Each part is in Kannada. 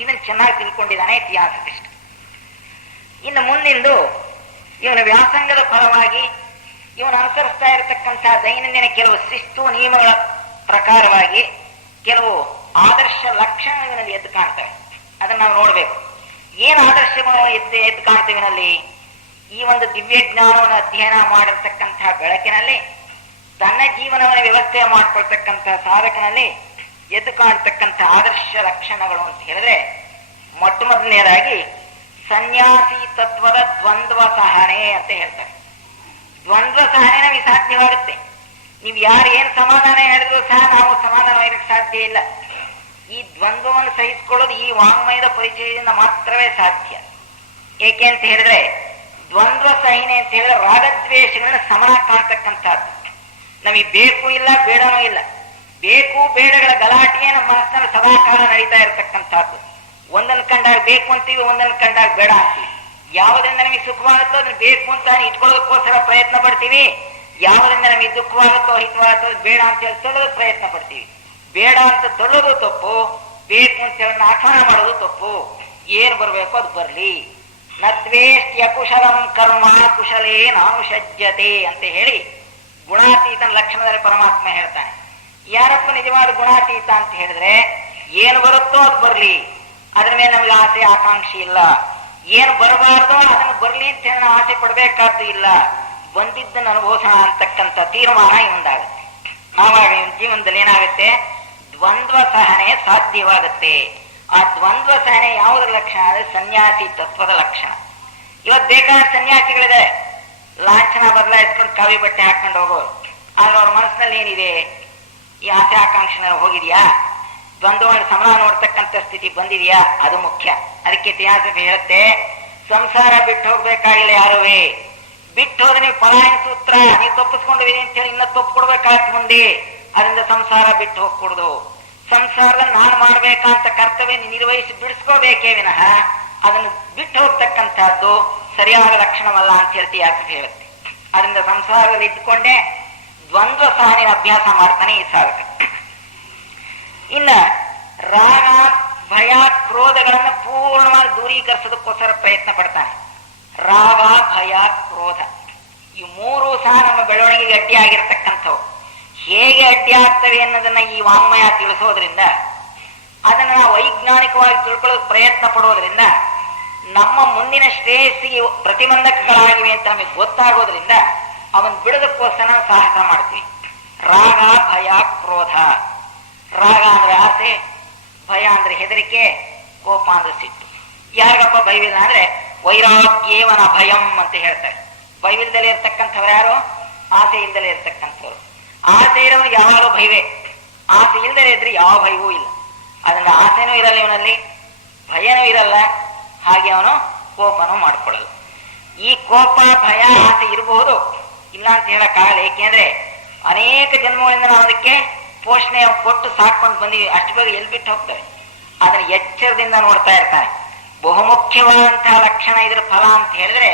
ಇದನ್ನು ಚೆನ್ನಾಗಿ ತಿಳ್ಕೊಂಡಿದ್ದಾನೆ ಇತಿಹಾಸದಿಷ್ಟ. ಇನ್ನು ಮುಂದಿಂದು ಇವನ ವ್ಯಾಸಂಗದ ಫಲವಾಗಿ ಇವನು ಅನುಸರಿಸ್ತಾ ಇರತಕ್ಕಂತಹ ದೈನಂದಿನ ಕೆಲವು ಶಿಸ್ತು ನಿಯಮಗಳ ಪ್ರಕಾರವಾಗಿ ಕೆಲವು ಆದರ್ಶ ಲಕ್ಷಣಗಳು ಇವನಲ್ಲಿ ಎದ್ದು ಕಾಣ್ತವೆ. ಅದನ್ನು ನಾವು ನೋಡ್ಬೇಕು. ಏನು ಆದರ್ಶ ಗುಣ ಎದ್ದು ಕಾಣ್ತವೆ ಇವನಲ್ಲಿ? ಈ ಒಂದು ದಿವ್ಯ ಜ್ಞಾನವನ್ನು ಅಧ್ಯಯನ ಮಾಡಿರ್ತಕ್ಕಂತಹ ಬೆಳಕಿನಲ್ಲಿ ತನ್ನ ಜೀವನವನ್ನು ವ್ಯವಸ್ಥೆ ಮಾಡಿಕೊಳ್ತಕ್ಕಂತಹ ಸಾಧಕನಲ್ಲಿ ಎದ್ದು ಕಾಣ್ತಕ್ಕಂಥ ಆದರ್ಶ ಲಕ್ಷಣಗಳು ಅಂತ ಹೇಳಿದ್ರೆ, ಮೊಟ್ಟ ಮೊದಲನೇದಾಗಿ ಸನ್ಯಾಸಿ ತತ್ವದ ದ್ವಂದ್ವ ಸಹನೆ ಅಂತ ಹೇಳ್ತಾರೆ. ದ್ವಂದ್ವ ಸಹನೆ ನಮಗೆ ಸಾಧ್ಯವಾಗುತ್ತೆ. ನೀವು ಯಾರು ಏನು ಸಮಾಧಾನ ಹೇಳಿದ್ರು ಸಹ ನಾವು ಸಮಾಧಾನವಾಗಿರಕ್ಕೆ ಸಾಧ್ಯ ಇಲ್ಲ. ಈ ದ್ವಂದ್ವವನ್ನು ಸಹಿಸಿಕೊಳ್ಳೋದು ಈ ವಾಂಗ್ಮಯದ ಪರಿಚಯದಿಂದ ಮಾತ್ರವೇ ಸಾಧ್ಯ. ಏಕೆ ಅಂತ ಹೇಳಿದ್ರೆ, ದ್ವಂದ್ವ ಸಹನೆ ಅಂತ ಹೇಳಿದ್ರೆ ರಾಗದ್ವೇಷಗಳನ್ನ ಸಮಾನ ಕಾಣ್ತಕ್ಕಂಥದ್ದು. ನಮಗೆ ಬೇಕು ಇಲ್ಲ, ಬೇಡನೂ ಇಲ್ಲ. ಬೇಕು ಬೇಡಗಳ ಗಲಾಟೆಯೇ ನಮ್ಮ ಮನಸ್ಸಿನಲ್ಲಿ ಸದಾಕಾಲ ನಡೀತಾ ಇರತಕ್ಕಂಥದ್ದು. ಒಂದನ್ನು ಕಂಡಾಗ ಬೇಕು ಅಂತೀವಿ, ಒಂದನ್ನು ಕಂಡಾಗ ಬೇಡ ಅಂತೀವಿ. ಯಾವುದರಿಂದ ನಮಗೆ ಸುಖವಾಗುತ್ತೋ ಅದನ್ನು ಬೇಕು ಅಂತ ಇಟ್ಕೊಳ್ಳೋದಕ್ಕೋಸ್ಕರ ಪ್ರಯತ್ನ ಪಡ್ತೀವಿ. ಯಾವುದರಿಂದ ನಮಗೆ ದುಃಖವಾಗುತ್ತೋ ಹಿತವಾಗುತ್ತೋ ಬೇಡ ಅಂತ ಹೇಳಿ ತೊಳ್ಳೋದಕ್ಕೆ ಪ್ರಯತ್ನ ಪಡ್ತೀವಿ. ಬೇಡ ಅಂತ ತೊಳ್ಳೋದು ತಪ್ಪು, ಬೇಕು ಅಂತ ಹೇಳಿ ಆಚರಣೆ ಮಾಡೋದು ತಪ್ಪು. ಏನು ಬರಬೇಕು ಅದು ಬರಲಿ. ನದ್ವೇಷ್ಟ್ಯ ಕುಶಲಂ ಕರ್ಮ ಕುಶಲೇ ನಾನುಷಜ್ಯತೆ ಅಂತ ಹೇಳಿ ಗುಣಾತೀತನ ಲಕ್ಷಣದಲ್ಲಿ ಪರಮಾತ್ಮ ಹೇಳ್ತಾನೆ. ಯಾರಪ್ಪ ನಿಜವಾದ ಗುಣಾತೀತ ಅಂತ ಹೇಳಿದ್ರೆ, ಏನು ಬರುತ್ತೋ ಅದು ಬರಲಿ, ಅದ್ರ ಮೇಲೆ ನಮಗೆ ಆಸೆ ಆಕಾಂಕ್ಷೆ ಇಲ್ಲ. ಏನು ಬರಬಾರ್ದೋ ಅದನ್ನು ಬರಲಿ ಅಂತ ಹೇಳಿ ನಾವು ಆಸೆ ಪಡಬೇಕಾದ್ದು ಇಲ್ಲ. ಬಂದಿದ್ದನ್ನು ಅನುಭವಿಸೋಣ ಅಂತಕ್ಕಂಥ ತೀರ್ಮಾನ ಇವಂದಾಗುತ್ತೆ. ಆವಾಗ ಇವನ್ ಜೀವನದಲ್ಲಿ ಏನಾಗುತ್ತೆ? ದ್ವಂದ್ವ ಸಹನೆ ಸಾಧ್ಯವಾಗುತ್ತೆ. ಆ ದ್ವಂದ್ವ ಸಹನೆ ಯಾವುದರ ಲಕ್ಷಣ? ಅಂದ್ರೆ ಸನ್ಯಾಸಿ ತತ್ವದ ಲಕ್ಷಣ. ಇವತ್ತು ಬೇಕಾದ ಸನ್ಯಾಸಿಗಳಿದೆ, ಲಾಂಛನ ಬದಲಾಯಿಸ್ಕೊಂಡು ಕಾವಿ ಬಟ್ಟೆ ಹಾಕೊಂಡು ಹೋಗೋರು. ಆಗ ಅವ್ರ ಮನಸ್ಸಿನಲ್ಲಿ ಏನಿದೆ? ಈ ಆಸೆ ಆಕಾಂಕ್ಷೆ ಹೋಗಿದ್ಯಾ? ದ್ವಂದ್ವವನ್ನು ಸಮನ ನೋಡ್ತಕ್ಕಂಥ ಸ್ಥಿತಿ ಬಂದಿದೆಯಾ? ಅದು ಮುಖ್ಯ. ಅದಕ್ಕೆ ಇತಿಹಾಸಕ್ಕೆ ಹೇಳುತ್ತೆ, ಸಂಸಾರ ಬಿಟ್ಟು ಹೋಗ್ಬೇಕಾಗಿಲ್ಲ ಯಾರುವೇ. ಬಿಟ್ಟು ಹೋದ್ರೆ ನೀವು ಪಲಾಯನ ಸೂತ್ರ, ನೀವು ತಪ್ಪಿಸ್ಕೊಂಡಿದ್ದೀರಿ ಅಂತ ಹೇಳಿ ಇನ್ನ ತಪ್ಪು ಕೊಡ್ಬೇಕಾಗ್ತದೆ ಮುಂದೆ. ಅದರಿಂದ ಸಂಸಾರ ಬಿಟ್ಟು ಹೋಗ್ಕೊಡುದು. ಸಂಸಾರದಲ್ಲಿ ನಾನು ಮಾಡ್ಬೇಕಂತ ಕರ್ತವ್ಯ ನಿರ್ವಹಿಸಿ ಬಿಡಿಸ್ಕೋಬೇಕೇ ವಿನಃ ಅದನ್ನು ಬಿಟ್ಟು ಹೋಗ್ತಕ್ಕಂಥದ್ದು ಸರಿಯಾದ ಲಕ್ಷಣವಲ್ಲ ಅಂತ ಹೇಳ್ತಿ ಯಾಕೆ ಹೇಳುತ್ತೆ. ಅದರಿಂದ ಸಂಸಾರದಲ್ಲಿ ಇದ್ದುಕೊಂಡೇ ದ್ವಂದ್ವ ಸಹನೆ ಅಭ್ಯಾಸ ಮಾಡ್ತಾನೆ ಈ ಸಾಧಕ. ಇನ್ನ ರಾಗ ಭಯ ಕ್ರೋಧಗಳನ್ನು ಪೂರ್ಣವಾಗಿ ದೂರೀಕರಿಸೋದಕ್ಕೋಸ್ಕರ ಪ್ರಯತ್ನ ಪಡ್ತಾನೆ. ರಾಗ ಭಯ ಕ್ರೋಧ ಈ ಮೂರು ಸಹ ನಮ್ಮ ಬೆಳವಣಿಗೆಗೆ ಅಡ್ಡಿ ಆಗಿರ್ತಕ್ಕಂಥವು. ಹೇಗೆ ಅಡ್ಡಿ ಆಗ್ತವೆ ಅನ್ನೋದನ್ನ ಈ ವಾಂಗ್ಮಯ ತಿಳಿಸೋದ್ರಿಂದ, ಅದನ್ನ ನಾವು ವೈಜ್ಞಾನಿಕವಾಗಿ ತಿಳ್ಕೊಳ್ಳೋಕೆ ಪ್ರಯತ್ನ ಪಡೋದ್ರಿಂದ, ನಮ್ಮ ಮುಂದಿನ ಶ್ರೇಯಸ್ಸಿಗೆ ಪ್ರತಿಬಂಧಕಗಳಾಗಿವೆ ಅಂತ ನಮಗೆ ಗೊತ್ತಾಗೋದ್ರಿಂದ ಅವನ್ ಬಿಡೋದಕ್ಕೋಸ್ಕರ ಸಾಹಸ ಮಾಡ್ತೀವಿ. ರಾಗ ಭಯ ಕ್ರೋಧ. ರಾಗ ಅಂದ್ರೆ ಆಸೆ, ಭಯ ಅಂದ್ರೆ ಹೆದರಿಕೆ, ಕೋಪ ಅಂದ್ರೆ ಸಿಟ್ಟು. ಯಾರಿಗಪ್ಪ ಭಯವಿಲ್ಲ ಅಂದ್ರೆ ವೈರಾಗ್ಯೇವನ ಭಯಂ ಅಂತ ಹೇಳ್ತಾರೆ. ಭಯವಿಲ್ಲದಲ್ಲೇ ಇರ್ತಕ್ಕಂಥವ್ರು ಯಾರು? ಆಸೆ ಇಲ್ಲದಲೇ ಇರ್ತಕ್ಕಂಥವ್ರು. ಆಸೆ ಇರೋನು ಯಾವಾಗಲೂ ಭಯವೇ. ಆಸೆ ಇಲ್ಲದಲೇ ಇದ್ರೆ ಯಾವ ಭಯವೂ ಇಲ್ಲ. ಅದರಿಂದ ಆಸೆನೂ ಇರಲ್ಲ ಇವನಲ್ಲಿ, ಭಯನೂ ಇರಲ್ಲ, ಹಾಗೆ ಅವನು ಕೋಪನೂ ಮಾಡ್ಕೊಳ್ಳಲ್ಲ. ಈ ಕೋಪ ಭಯ ಆಸೆ ಇರಬಹುದು, ಇಲ್ಲ ಅಂತ ಹೇಳಕ್ಕಾಗಲ್ಲ. ಏಕೆಂದ್ರೆ ಅನೇಕ ಜನ್ಮಗಳಿಂದ ನಾವು ಅದಕ್ಕೆ ಪೋಷಣೆ ಕೊಟ್ಟು ಸಾಕೊಂಡು ಬಂದಿವಿ. ಅಷ್ಟು ಬೇಗ ಎಲ್ಲಿ ಬಿಟ್ಟು ಹೋಗ್ತವೆ. ಅದನ್ನ ಎಚ್ಚರದಿಂದ ನೋಡ್ತಾ ಇರ್ತಾನೆ. ಬಹುಮುಖ್ಯವಾದಂತಹ ಲಕ್ಷಣ ಇದರ ಫಲ ಅಂತ ಹೇಳಿದ್ರೆ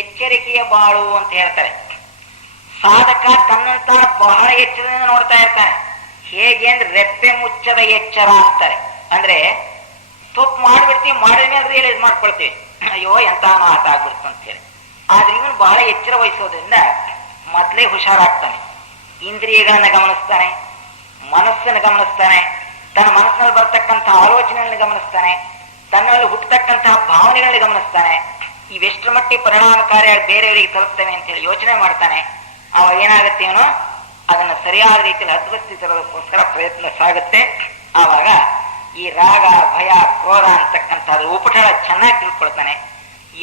ಎಚ್ಚರಿಕೆಯ ಬಾಳು ಅಂತ ಹೇಳ್ತಾರೆ. ಸಾಧಕ ತನ್ನಂತ ಬಹಳ ಎಚ್ಚರದಿಂದ ನೋಡ್ತಾ ಇರ್ತಾನೆ. ಹೇಗೆ ಅಂದ್ರೆ ರೆಪ್ಪೆ ಮುಚ್ಚದ ಎಚ್ಚರ ಅಂತಾರೆ. ಅಂದ್ರೆ ತಪ್ಪು ಮಾಡ್ಬಿಡ್ತೀವಿ, ಮಾಡಿದ ಮೇಲೆ ರಿಯಲೈಸ್ ಮಾಡ್ಕೊಳ್ತೀವಿ, ಅಯ್ಯೋ ಎಂತ ಮಾತ ಆಗ್ಬಿಡ್ತು ಅಂತ ಹೇಳಿ. ಆದ್ರೆ ಇವನು ಬಹಳ ಎಚ್ಚರ ವಹಿಸೋದ್ರಿಂದ ಮೊದಲೇ ಹುಷಾರಾಗ್ತಾನೆ. ಇಂದ್ರಿಯಗಳನ್ನ ಗಮನಿಸ್ತಾನೆ, ಮನಸ್ಸನ್ನು ಗಮನಿಸ್ತಾನೆ, ತನ್ನ ಮನಸ್ಸಿನಲ್ಲಿ ಬರ್ತಕ್ಕಂಥ ಆಲೋಚನೆಗಳನ್ನ ಗಮನಿಸ್ತಾನೆ, ತನ್ನಲ್ಲಿ ಹುಟ್ಟತಕ್ಕಂತಹ ಭಾವನೆಗಳನ್ನ ಗಮನಿಸ್ತಾನೆ. ಇವೆಷ್ಟರ ಮಟ್ಟಿಗೆ ಪರಿಣಾಮಕಾರಿಯಾಗಿ ಬೇರೆಯವರಿಗೆ ತಲುಪ್ತವೆ ಅಂತ ಹೇಳಿ ಯೋಚನೆ ಮಾಡ್ತಾನೆ. ಅವಾಗ ಏನಾಗುತ್ತೆ, ಇವನು ಅದನ್ನು ಸರಿಯಾದ ರೀತಿಯಲ್ಲಿ ಅದ್ವಸ್ತಿ ತರೋದಕ್ಕೋಸ್ಕರ ಪ್ರಯತ್ನ ಸಾಗುತ್ತೆ. ಆವಾಗ ಈ ರಾಗ ಭಯ ಕ್ರೋಧ ಅಂತಕ್ಕಂಥದ್ದು ಉಪಟಳ ಚೆನ್ನಾಗಿ ತಿಳ್ಕೊಳ್ತಾನೆ.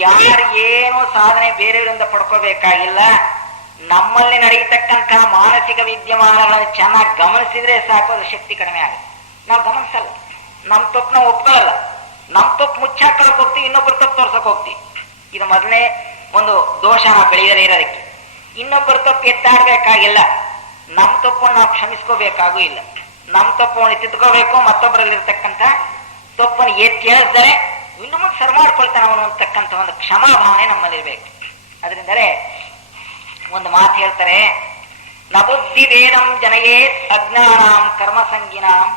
ಯಾರು ಏನು ಸಾಧನೆ ಬೇರೆಯವರಿಂದ ಪಡ್ಕೋಬೇಕಾಗಿಲ್ಲ, ನಮ್ಮಲ್ಲಿ ನಡೆಯತಕ್ಕಂತಹ ಮಾನಸಿಕ ವಿದ್ಯಮಾನಗಳನ್ನು ಚೆನ್ನಾಗಿ ಗಮನಿಸಿದ್ರೆ ಸಾಕು, ಅದ್ರ ಶಕ್ತಿ ಕಡಿಮೆ ಆಗುತ್ತೆ. ನಾವು ಗಮನಿಸಲ್ಲ, ನಮ್ಮ ತಪ್ಪು ನಾವು ಒಪ್ಕೊಳ್ಳಲ್ಲ. ನಮ್ಮ ತಪ್ಪು ಮುಚ್ಚಾಕೊಳ್ಳಕ್ ಹೋಗ್ತೀವಿ, ಇನ್ನೊಬ್ಬರ ತಪ್ಪು ತೋರ್ಸಕ್ ಹೋಗ್ತೀವಿ. ಇದು ಮೊದಲನೇ ಒಂದು ದೋಷ ನಾವು ಬೆಳೆಯದೇ ಇರೋದಕ್ಕೆ. ಇನ್ನೊಬ್ಬರ ತಪ್ಪು ಎತ್ತಾಡಬೇಕಾಗಿಲ್ಲ, ನಮ್ಮ ತಪ್ಪನ್ನು ನಾವು ಕ್ಷಮಿಸ್ಕೋಬೇಕಾಗೂ ಇಲ್ಲ. ನಮ್ಮ ತಪ್ಪನ್ನು ತಿದ್ಕೋಬೇಕು, ಮತ್ತೊಬ್ಬರಲ್ಲಿರ್ತಕ್ಕಂಥ ತಪ್ಪನ್ನು ಎತ್ತಿ ಹೇಳಿದರೆ ಇನ್ನು ಮುಂದೆ ಸರಿ ಮಾಡ್ಕೊಳ್ತಾನೆ ಅವನು ಅಂತಕ್ಕಂಥ ಒಂದು ಕ್ಷಮಾಭಾವನೆ ನಮ್ಮಲ್ಲಿರ್ಬೇಕು. ಅದರಿಂದಲೇ ಒಂದು ಮಾತು ಹೇಳ್ತಾರೆ, ನ ಬುದ್ಧಿ ವೇದಂ ಜನಯೇ ಅಜ್ಞಾನಾಂ ಕರ್ಮ ಸಂಗಿನಾಂ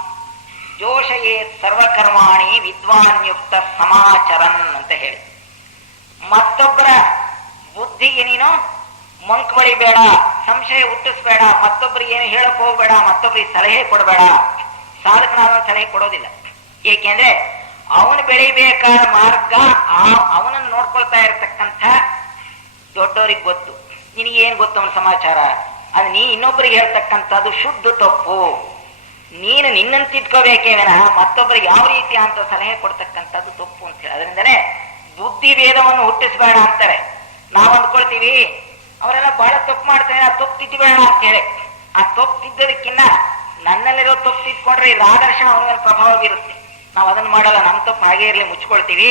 ಜೋಷಯೇ ಸರ್ವಕರ್ಮಾಣಿ ವಿದ್ವಾನ್ಯುಕ್ತ ಸಮಾಚರನ್ ಅಂತ ಹೇಳಿ. ಮತ್ತೊಬ್ಬರ ಬುದ್ಧಿಗೆ ನೀನು ಮಂಕ್ ಬಳಿಬೇಡ, ಸಂಶಯ ಹುಟ್ಟಿಸ್ಬೇಡ, ಮತ್ತೊಬ್ಬರಿಗೆ ಏನು ಹೇಳಕ್ ಹೋಗ್ಬೇಡ, ಮತ್ತೊಬ್ಬರಿಗೆ ಸಲಹೆ ಕೊಡಬೇಡ. ಸಾಧಕನಾದ ಸಲಹೆ ಕೊಡೋದಿಲ್ಲ. ಏಕೆಂದ್ರೆ ಅವನು ಬೆಳಿಬೇಕಾದ ಮಾರ್ಗ ಅವನನ್ನು ನೋಡ್ಕೊಳ್ತಾ ಇರತಕ್ಕಂಥ ದೊಡ್ಡವರಿಗೆ ಗೊತ್ತು. ನಿನಗೇನು ಗೊತ್ತು ಅವನ ಸಮಾಚಾರ? ಅದು ನೀ ಇನ್ನೊಬ್ಬರಿಗೆ ಹೇಳ್ತಕ್ಕಂಥದ್ದು ಶುದ್ಧ ತಪ್ಪು. ನೀನು ನಿನ್ನನ್ನು ತಿದ್ಕೋಬೇಕೇ ವಿನಃ ಮತ್ತೊಬ್ಬರಿಗೆ ಯಾವ ರೀತಿ ಅಂತ ಸಲಹೆ ಕೊಡ್ತಕ್ಕಂಥದ್ದು ತಪ್ಪು ಅಂತ ಹೇಳಿ. ಅದರಿಂದಲೇ ಬುದ್ಧಿ ಭೇದವನ್ನು ಹುಟ್ಟಿಸಬೇಡ ಅಂತಾರೆ. ನಾವು ಅಂದ್ಕೊಳ್ತೀವಿ ಅವರೆಲ್ಲ ಬಹಳ ತಪ್ಪು ಮಾಡ್ತಾರೆ, ಆ ತಪ್ಪು ತಿದ್ದಬೇಡ ಅಂತ ಹೇಳಿ. ಆ ತಪ್ಪು ತಿದ್ದದಕ್ಕಿನ್ನ ನನ್ನಲ್ಲಿರೋ ತಪ್ಪು ತಿದ್ಕೊಂಡ್ರೆ ಇದು ಆದರ್ಶ ಅವನ ಮೇಲೆ ಪ್ರಭಾವ ಬೀರುತ್ತೆ. ನಾವು ಅದನ್ನ ಮಾಡಲ್ಲ, ನಮ್ಮ ತಪ್ಪು ಹಾಗೆ ಇರಲಿ ಮುಚ್ಕೊಳ್ತೀವಿ,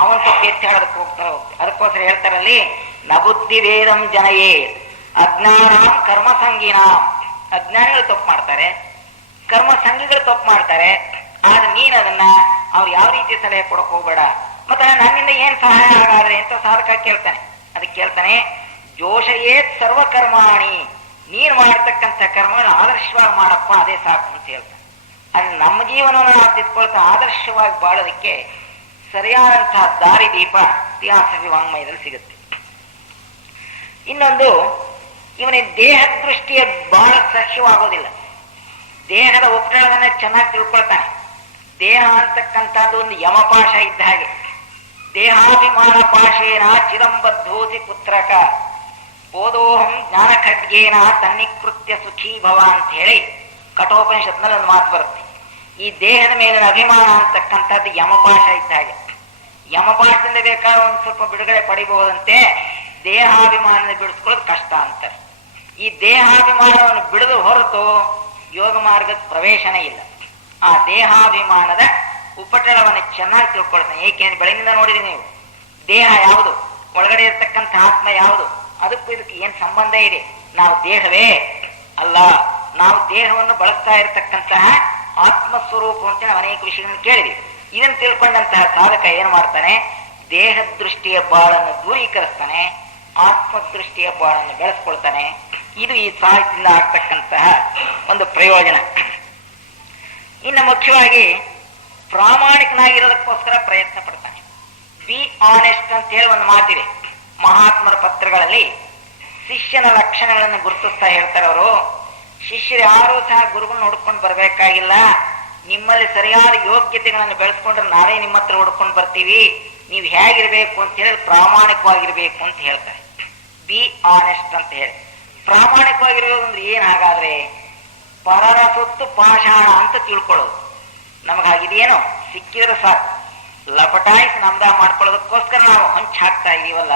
ಅವನ ತಪ್ಪು ಎತ್ತಿ ಹೇಳೋದಕ್ಕೆ ಹೋಗ್ತಾರೆ. ಅದಕ್ಕೋಸ್ಕರ ಹೇಳ್ತಾರಲ್ಲಿ ನ ಬುದ್ಧಿ ಭೇದಂ ಜನಯೇ ಅಜ್ಞಾನಾಂ ಕರ್ಮ ಸಂಗೀನಾಂ. ಅಜ್ಞಾನಿಗಳು ತಪ್ಪು ಮಾಡ್ತಾರೆ, ಕರ್ಮ ಸಂಘಿಗಳು ತಪ್ಪು ಮಾಡ್ತಾರೆ. ಆದ್ರೆ ನೀನ್ ಅದನ್ನ ಅವ್ರು ಯಾವ ರೀತಿ ಸಲಹೆ ಕೊಡಕ್ ಹೋಗ್ಬೇಡ. ಮತ್ತೆ ನನ್ನಿಂದ ಏನ್ ಸಹಾಯ ಆಗಾದ್ರೆ ಅಂತ ಸಾಧಕ ಕೇಳ್ತಾನೆ. ಅದಕ್ಕೆ ಕೇಳ್ತಾನೆ ಜೋಷಯೇ ಸರ್ವಕರ್ಮಾಣಿ, ನೀನ್ ಮಾಡ್ತಕ್ಕಂಥ ಕರ್ಮಗಳನ್ನ ಆದರ್ಶವಾಗಿ ಮಾಡಪ್ಪ, ಅದೇ ಸಾಕು ಅಂತ ಹೇಳ್ತಾನೆ. ಅದು ನಮ್ಮ ಜೀವನವನ್ನು ನಾವು ತಿಳ್ಕೊಳ್ತಾ ಆದರ್ಶವಾಗಿ ಬಾಳೋದಕ್ಕೆ ಸರಿಯಾದಂತಹ ದಾರಿ ದೀಪ ಇತಿಹಾಸ ವಾಂಗ್ಮಯದಲ್ಲಿ ಸಿಗುತ್ತೆ. ಇನ್ನೊಂದು, ಇವನಿಗೆ ದೇಹ ದೃಷ್ಟಿಯ ಬಹಳ ಸಹ್ಯವಾಗೋದಿಲ್ಲ. ದೇಹದ ಒತ್ತಡವನ್ನ ಚೆನ್ನಾಗಿ ತಿಳ್ಕೊಳ್ತಾನೆ. ದೇಹ ಅಂತಕ್ಕಂಥದ್ದು ಒಂದು ಯಮಪಾಶ ಇದ್ದ ಹಾಗೆ. ದೇಹಾಭಿಮಾನ ಪಾಶೇನ ಚಿರಂಬದ್ಧೋಸಿ ಪುತ್ರಕ ಬೋಧೋಹಂ ಜ್ಞಾನ ಖಡ್ಗೇನ ತನ್ನಿಕೃತ್ಯ ಸುಖೀ ಭವ ಅಂತ ಹೇಳಿ ಕಠೋಪನಿಷತ್ನಲ್ಲಿ ಒಂದು ಮಾತು ಬರುತ್ತೆ. ಈ ದೇಹದ ಮೇಲಿನ ಅಭಿಮಾನ ಅಂತಕ್ಕಂಥದ್ದು ಯಮಪಾಶ ಇದ್ದ ಹಾಗೆ. ಯಮಪಾಶದಿಂದ ಬೇಕಾದ್ರೆ ಒಂದು ಸ್ವಲ್ಪ ಬಿಡುಗಡೆ ಪಡಿಬಹುದಂತೆ, ದೇಹಾಭಿಮಾನದ ಬಿಡಿಸ್ಕೊಳ್ಳೋದು ಕಷ್ಟ ಅಂತಾರೆ. ಈ ದೇಹಾಭಿಮಾನವನ್ನು ಬಿಡದು ಹೊರತು ಯೋಗ ಮಾರ್ಗದ ಪ್ರವೇಶನೇ ಇಲ್ಲ. ಆ ದೇಹಾಭಿಮಾನದ ಉಪಟಳವನ್ನು ಚೆನ್ನಾಗಿ ತಿಳ್ಕೊಳ್ತಾನೆ. ಏಕೆಂದ್ರೆ ಬೆಳಗಿನಿಂದ ನೋಡಿದೀನಿ ನೀವು, ದೇಹ ಯಾವುದು, ಒಳಗಡೆ ಇರತಕ್ಕಂಥ ಆತ್ಮ ಯಾವುದು, ಅದಕ್ಕೂ ಇದಕ್ಕೆ ಏನ್ ಸಂಬಂಧ ಇದೆ? ನಾವು ದೇಹವೇ ಅಲ್ಲ, ನಾವು ದೇಹವನ್ನು ಬಳಸ್ತಾ ಇರತಕ್ಕಂತಹ ಆತ್ಮಸ್ವರೂಪ ಅಂತ ನಾವು ಅನೇಕ ವಿಷಯಗಳನ್ನು ಕೇಳಿದೀವಿ. ಇದನ್ನು ತಿಳ್ಕೊಂಡಂತಹ ಸಾಧಕ ಏನ್ ಮಾಡ್ತಾನೆ? ದೇಹ ದೃಷ್ಟಿಯ ಬಾಳನ್ನು ದೂರೀಕರಿಸ್ತಾನೆ, ಆತ್ಮದೃಷ್ಟಿಯ ಬಾಳನ್ನು ಬೆಳೆಸ್ಕೊಳ್ತಾನೆ. ಇದು ಈ ಸಾಹಿತ್ಯದಿಂದ ಆಗ್ತಕ್ಕಂತಹ ಒಂದು ಪ್ರಯೋಜನ. ಇನ್ನು ಮುಖ್ಯವಾಗಿ ಪ್ರಾಮಾಣಿಕನಾಗಿರೋದಕ್ಕೋಸ್ಕರ ಪ್ರಯತ್ನ ಪಡ್ತಾನೆ. ಬಿ ಆನೆಸ್ಟ್ ಅಂತ ಹೇಳಿ ಒಂದು ಮಾತಿದೆ. ಮಹಾತ್ಮರ ಪತ್ರಗಳಲ್ಲಿ ಶಿಷ್ಯನ ಲಕ್ಷಣಗಳನ್ನು ಗುರುತಿಸ್ತಾ ಹೇಳ್ತಾರೆ ಅವರು. ಶಿಷ್ಯರು ಯಾರೂ ಸಹ ಗುರುಗಳನ್ನ ಹುಡ್ಕೊಂಡು ಬರ್ಬೇಕಾಗಿಲ್ಲ, ನಿಮ್ಮಲ್ಲಿ ಸರಿಯಾದ ಯೋಗ್ಯತೆಗಳನ್ನು ಬೆಳೆಸ್ಕೊಂಡ್ರೆ ನಾವೇ ನಿಮ್ಮ ಹತ್ರ ಹುಡ್ಕೊಂಡು ಬರ್ತೀವಿ, ನೀವು ಹೇಗಿರ್ಬೇಕು ಅಂತ ಹೇಳಿ ಪ್ರಾಮಾಣಿಕವಾಗಿರ್ಬೇಕು ಅಂತ ಹೇಳ್ತಾರೆ. ಬಿ ಆನೆಸ್ಟ್ ಅಂತ ಹೇಳಿ. ಪ್ರಾಮಾಣಿಕವಾಗಿರೋದು ಅಂದ್ರೆ ಏನ್? ಹಾಗಾದ್ರೆ ಪರರ ಸೊತ್ತು ಪಾಷಾಣ ಅಂತ ತಿಳ್ಕೊಳ್ಳೋದು. ನಮಗಾಗಿದೆಯೇನೋ ಸಿಕ್ಕಿದ್ರೆ ಸಾಕು, ಲಪಟಾಯಿಸಿ ನಮ್ದ ಮಾಡ್ಕೊಳ್ಳೋದಕ್ಕೋಸ್ಕರ ನಾವು ಹಂಚ್ ಹಾಕ್ತಾ ಇದೀವಲ್ಲ,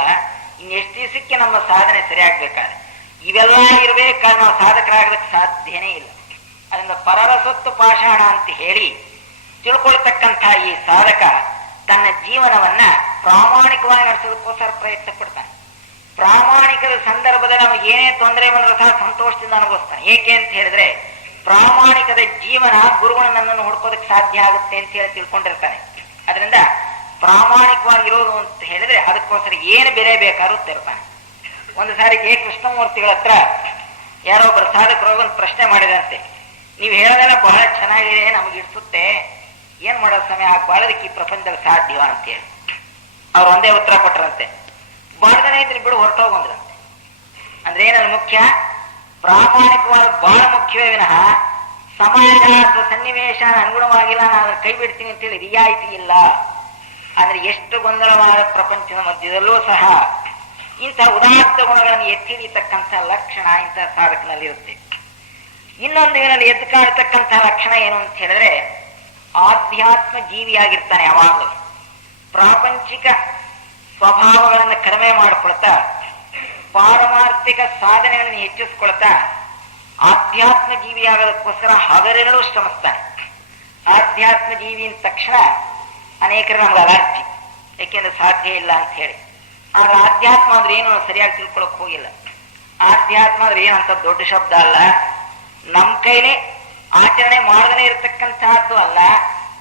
ಇನ್ನೆಷ್ಟು ದಿವಸಕ್ಕೆ ನಮ್ಮ ಸಾಧನೆ ಸರಿಯಾಗ್ಬೇಕಾದ್ರೆ ಇವೆಲ್ಲ ಇರ್ಬೇಕಾದ್ರೆ ನಾವು ಸಾಧಕರಾಗೋದಕ್ಕೆ ಸಾಧ್ಯನೇ ಇಲ್ಲ. ಅದರಿಂದ ಪರರ ಸೊತ್ತು ಪಾಷಾಣ ಅಂತ ಹೇಳಿ ತಿಳ್ಕೊಳ್ತಕ್ಕಂಥ ಈ ಸಾಧಕ ತನ್ನ ಜೀವನವನ್ನ ಪ್ರಾಮಾಣಿಕವಾಗಿ ನಡೆಸೋದಕ್ಕೋಸ್ಕರ ಪ್ರಯತ್ನ ಪಡ್ತಾನೆ. ಪ್ರಾಮಾಣಿಕದ ಸಂದರ್ಭದಲ್ಲಿ ನಮಗೆ ಏನೇ ತೊಂದರೆ ಬಂದರೂ ಸಹ ಸಂತೋಷದಿಂದ ಅನುಭವಿಸ್ತಾನೆ. ಏಕೆ ಅಂತ ಹೇಳಿದ್ರೆ ಪ್ರಾಮಾಣಿಕದ ಜೀವನ ಗುರುಗಳು ನನ್ನನ್ನು ಹುಡ್ಕೋದಕ್ಕೆ ಸಾಧ್ಯ ಆಗುತ್ತೆ ಅಂತ ಹೇಳಿ ತಿಳ್ಕೊಂಡಿರ್ತಾನೆ. ಅದರಿಂದ ಪ್ರಾಮಾಣಿಕವಾಗಿರೋದು ಅಂತ ಹೇಳಿದ್ರೆ ಅದಕ್ಕೋಸ್ಕರ ಏನು ಬೆಲೆ ಬೇಕಾದ್ರೂ ತಿರ್ತಾನೆ. ಒಂದು ಸಾರಿ ಜೆ ಕೃಷ್ಣಮೂರ್ತಿಗಳ ಹತ್ರ ಯಾರೋ ಒಬ್ಬರು ಸಾಧಕರು ಒಂದು ಪ್ರಶ್ನೆ ಮಾಡಿದಂತೆ, ನೀವು ಹೇಳೋದೆಲ್ಲ ಬಹಳ ಚೆನ್ನಾಗಿದೆ, ನಮಗೆ ಇಡ್ಸುತ್ತೆ, ಏನ್ ಮಾಡೋದು ಸಮಯ ಆಗ ಬಾಳೋದಕ್ಕೆ ಈ ಪ್ರಪಂಚದಲ್ಲಿ ಸಾಧ್ಯವ ಅಂತೇಳಿ ಅವ್ರು ಒಂದೇ ಉತ್ತರ ಕೊಟ್ಟರಂತೆ, ಬಾಳ್ದನೇ ಇದ್ರೆ ಬಿಡು ಹೊರಟೋಗಂದ್ರಂತೆ. ಅಂದ್ರೆ ಏನದು ಮುಖ್ಯ? ಪ್ರಾಮಾಣಿಕವಾದ ಬಹಳ ಮುಖ್ಯವೇ ವಿನಃ ಸಮಾಜ ಅಥವಾ ಸನ್ನಿವೇಶ ಅನುಗುಣವಾಗಿಲ್ಲ, ನಾನು ಅದನ್ನು ಕೈ ಬಿಡ್ತೀನಿ ಅಂತೇಳಿ ರಿಯಾಯಿತಿ ಇಲ್ಲ. ಆದ್ರೆ ಎಷ್ಟು ಗೊಂದಲವಾದ ಪ್ರಪಂಚದ ಮಧ್ಯದಲ್ಲೂ ಸಹ ಇಂತಹ ಉದಾತ್ತ ಗುಣಗಳನ್ನು ಎತ್ತಿ ಹಿಡಿಯತಕ್ಕಂಥ ಲಕ್ಷಣ ಇಂತಹ ಸಾಧಕನಲ್ಲಿರುತ್ತೆ. ಇನ್ನೊಂದು ಇವನಲ್ಲಿ ಎದ್ದು ಕಾಣತಕ್ಕಂತಹ ಲಕ್ಷಣ ಏನು ಅಂತ ಹೇಳಿದ್ರೆ ಆಧ್ಯಾತ್ಮ ಜೀವಿಯಾಗಿರ್ತಾನೆ. ಯಾವಾಗಲೂ ಪ್ರಾಪಂಚಿಕ ಸ್ವಭಾವಗಳನ್ನು ಕಡಿಮೆ ಮಾಡಿಕೊಳ್ತಾ ಪಾರಮಾರ್ಥಿಕ ಸಾಧನೆಗಳನ್ನು ಹೆಚ್ಚಿಸ್ಕೊಳ್ತಾ ಆಧ್ಯಾತ್ಮ ಜೀವಿಯಾಗೋದಕ್ಕೋಸ್ಕರ ಹಗಲಿರುಳು ಶ್ರಮಿಸ್ತಾನೆ. ಆಧ್ಯಾತ್ಮ ಜೀವಿ ಅಂದ ತಕ್ಷಣ ಅನೇಕರು ನಮ್ಗೆ ಅಲರ್ಜಿ, ಯಾಕೆಂದ್ರೆ ಸಾಧ್ಯ ಇಲ್ಲ ಅಂತ ಹೇಳಿ. ಆದ್ರೆ ಆಧ್ಯಾತ್ಮ ಅಂದ್ರೆ ಏನು ಸರಿಯಾಗಿ ತಿಳ್ಕೊಳಕ್ ಹೋಗಿಲ್ಲ. ಆಧ್ಯಾತ್ಮ ಅಂದ್ರೆ ಏನಂತ ದೊಡ್ಡ ಶಬ್ದ ಅಲ್ಲ, ನಮ್ ಕೈಲಿ ಆಚರಣೆ ಮಾಡದೇ ಇರತಕ್ಕಂತಹದ್ದು ಅಲ್ಲ,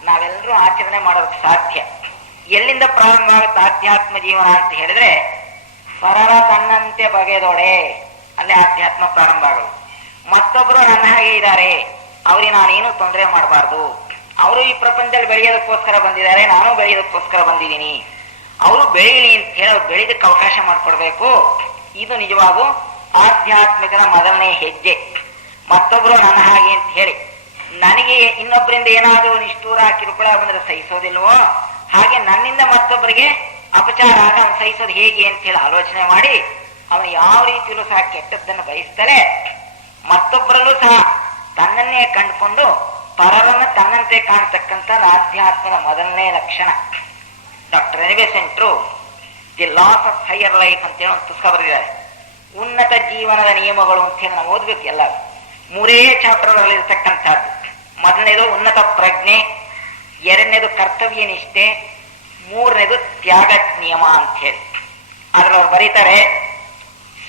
ನಾವೆಲ್ಲರೂ ಆಚರಣೆ ಮಾಡೋದಕ್ಕೆ ಸಾಧ್ಯ. ಎಲ್ಲಿಂದ ಪ್ರಾರಂಭ ಆಗುತ್ತೆ ಆಧ್ಯಾತ್ಮ ಜೀವನ ಅಂತ ಹೇಳಿದ್ರೆ ಪರರ ತನ್ನಂತೆ ಬಗೆದೊಡೆ, ಅಲ್ಲೇ ಆಧ್ಯಾತ್ಮ ಪ್ರಾರಂಭ ಆಗೋದು. ಮತ್ತೊಬ್ರು ನನ್ನ ಹಾಗೆ ಇದ್ದಾರೆ, ಅವ್ರಿಗೆ ನಾನೇನು ತೊಂದರೆ ಮಾಡಬಾರ್ದು, ಅವರು ಈ ಪ್ರಪಂಚದಲ್ಲಿ ಬೆಳೆಯೋದಕ್ಕೋಸ್ಕರ ಬಂದಿದ್ದಾರೆ, ನಾನು ಬೆಳೆಯೋದಕ್ಕೋಸ್ಕರ ಬಂದಿದ್ದೀನಿ. ಅವರು ಬೆಳೀಲಿ ಅಂತ ಹೇಳಿ ಅವ್ರು ಬೆಳೆದಕ್ಕೆ ಅವಕಾಶ ಮಾಡಿಕೊಡ್ಬೇಕು. ಇದು ನಿಜವಾಗೂ ಆಧ್ಯಾತ್ಮಿಕದ ಮೊದಲನೇ ಹೆಜ್ಜೆ. ಮತ್ತೊಬ್ರು ನನ್ನ ಹಾಗೆ ಅಂತ ಹೇಳಿ ನನಗೆ ಇನ್ನೊಬ್ಬರಿಂದ ಏನಾದರೂ ನಿಷ್ಠೂರ ಕಿರುಕುಳ ಬಂದ್ರೆ ಸಹಿಸೋದಿಲ್ವೋ, ಹಾಗೆ ನನ್ನಿಂದ ಮತ್ತೊಬ್ಬರಿಗೆ ಅಪಚಾರ ಆಗ ಅವನು ಸಹಿಸೋದು ಹೇಗೆ ಅಂತ ಹೇಳಿ ಆಲೋಚನೆ ಮಾಡಿ ಅವನು ಯಾವ ರೀತಿಯಲ್ಲೂ ಸಹ ಕೆಟ್ಟದ್ದನ್ನು ಬಯಸ್ತಾರೆ. ಮತ್ತೊಬ್ಬರಲ್ಲೂ ಸಹ ತನ್ನನ್ನೇ ಕಂಡುಕೊಂಡು ಪರರನ್ನು ತನ್ನಂತೆ ಕಾಣತಕ್ಕಂಥ ಆಧ್ಯಾತ್ಮದ ಮೊದಲನೇ ಲಕ್ಷಣ. ಡಾಕ್ಟರ್ ಎನ್ ವಿ ಸೆಂಟ್ರು the laws of higher life ಅಂತೇಳಿ ಒಂದು ಪುಸ್ತಕ ಬರೆದಿದ್ದಾರೆ. ಉನ್ನತ ಜೀವನದ ನಿಯಮಗಳು ಅಂತ ಹೇಳಿ ನಾವು ಓದ್ಬೇಕು. ಎಲ್ಲ 3 ಚಾಪ್ಟರ್ಗಳಲ್ಲಿ ಇರತಕ್ಕಂಥದ್ದು. ಮೊದಲನೇದು ಉನ್ನತ ಪ್ರಜ್ಞೆ, 2ನೇದು ಕರ್ತವ್ಯ ನಿಷ್ಠೆ, 3ನೇದು ತ್ಯಾಗ ನಿಯಮ ಅಂತ ಹೇಳಿ. ಅದ್ರಲ್ಲಿ ಅವ್ರು ಬರೀತಾರೆ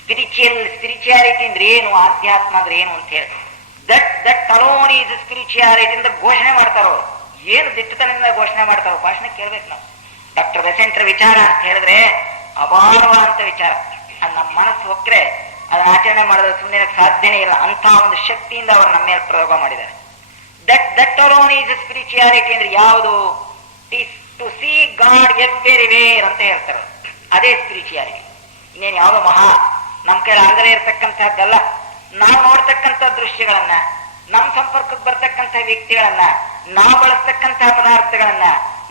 ಸ್ಪಿರಿಚುಯಾಲಿಟಿ ಅಂದ್ರೆ ಏನು, ಆಧ್ಯಾತ್ಮ ಅಂದ್ರೆ ಏನು ಅಂತ ಹೇಳಿ. ದಟ್ ಅಲೋನ್ ಈಸ್ ಸ್ಪಿರಿಚುಯಾಲಿಟಿ ಅಂತ ಘೋಷಣೆ ಮಾಡ್ತಾರೋ. ಏನು ದಿಟ್ಟತನದಿಂದ ಘೋಷಣೆ ಮಾಡ್ತಾರೋ, ಭಾಷಣ ಕೇಳ್ಬೇಕು ನಾವು. ಡಾಕ್ಟರ್ ವೆಸೆಂಟ್ರ ವಿಚಾರ ಅಂತ ಹೇಳಿದ್ರೆ ಅಪಾರವಾದಂತ ವಿಚಾರ. ಅದು ನಮ್ಮ ಮನಸ್ಸು ಹೊಕ್ಕರೆ ಅದನ್ನ ಆಚರಣೆ ಮಾಡಿದ್ರೆ ಸುಮ್ಮನೆ ಸಾಧ್ಯನೇ ಇಲ್ಲ. ಅಂತ ಒಂದು ಶಕ್ತಿಯಿಂದ ಅವರು ನಮ್ಮ ಮೇಲೆ ಪ್ರಯೋಗ ಮಾಡಿದ್ದಾರೆ. ದಟ್ ಅಲೋನ್ ಈಸ್ ಸ್ಪಿರಿಚುಯಾಲಿಟಿ ಅಂದ್ರೆ ಯಾವುದು? ಟು ಸಿ ಗಾಡ್ ಎವ್ರಿವೇರ್ ಅಂತ ಹೇಳ್ತಾರೆ. ಅದೇ ಸ್ಪಿರಿಚುಯಾಲಿಟಿ. ಇನ್ನೇನು ಯಾವುದೋ ಮಹಾ ನಮ್ಮ ಕೈಲಿ ಆಗಲೇ ಇರತಕ್ಕಂಥದ್ದಲ್ಲ. ನಾವು ನೋಡ್ತಕ್ಕಂಥ ದೃಶ್ಯಗಳನ್ನ, ನಮ್ಮ ಸಂಪರ್ಕಕ್ಕೆ ಬರ್ತಕ್ಕಂಥ ವ್ಯಕ್ತಿಗಳನ್ನ, ನಾವು ಬಳಸ್ತಕ್ಕಂಥ ಪದಾರ್ಥಗಳನ್ನ,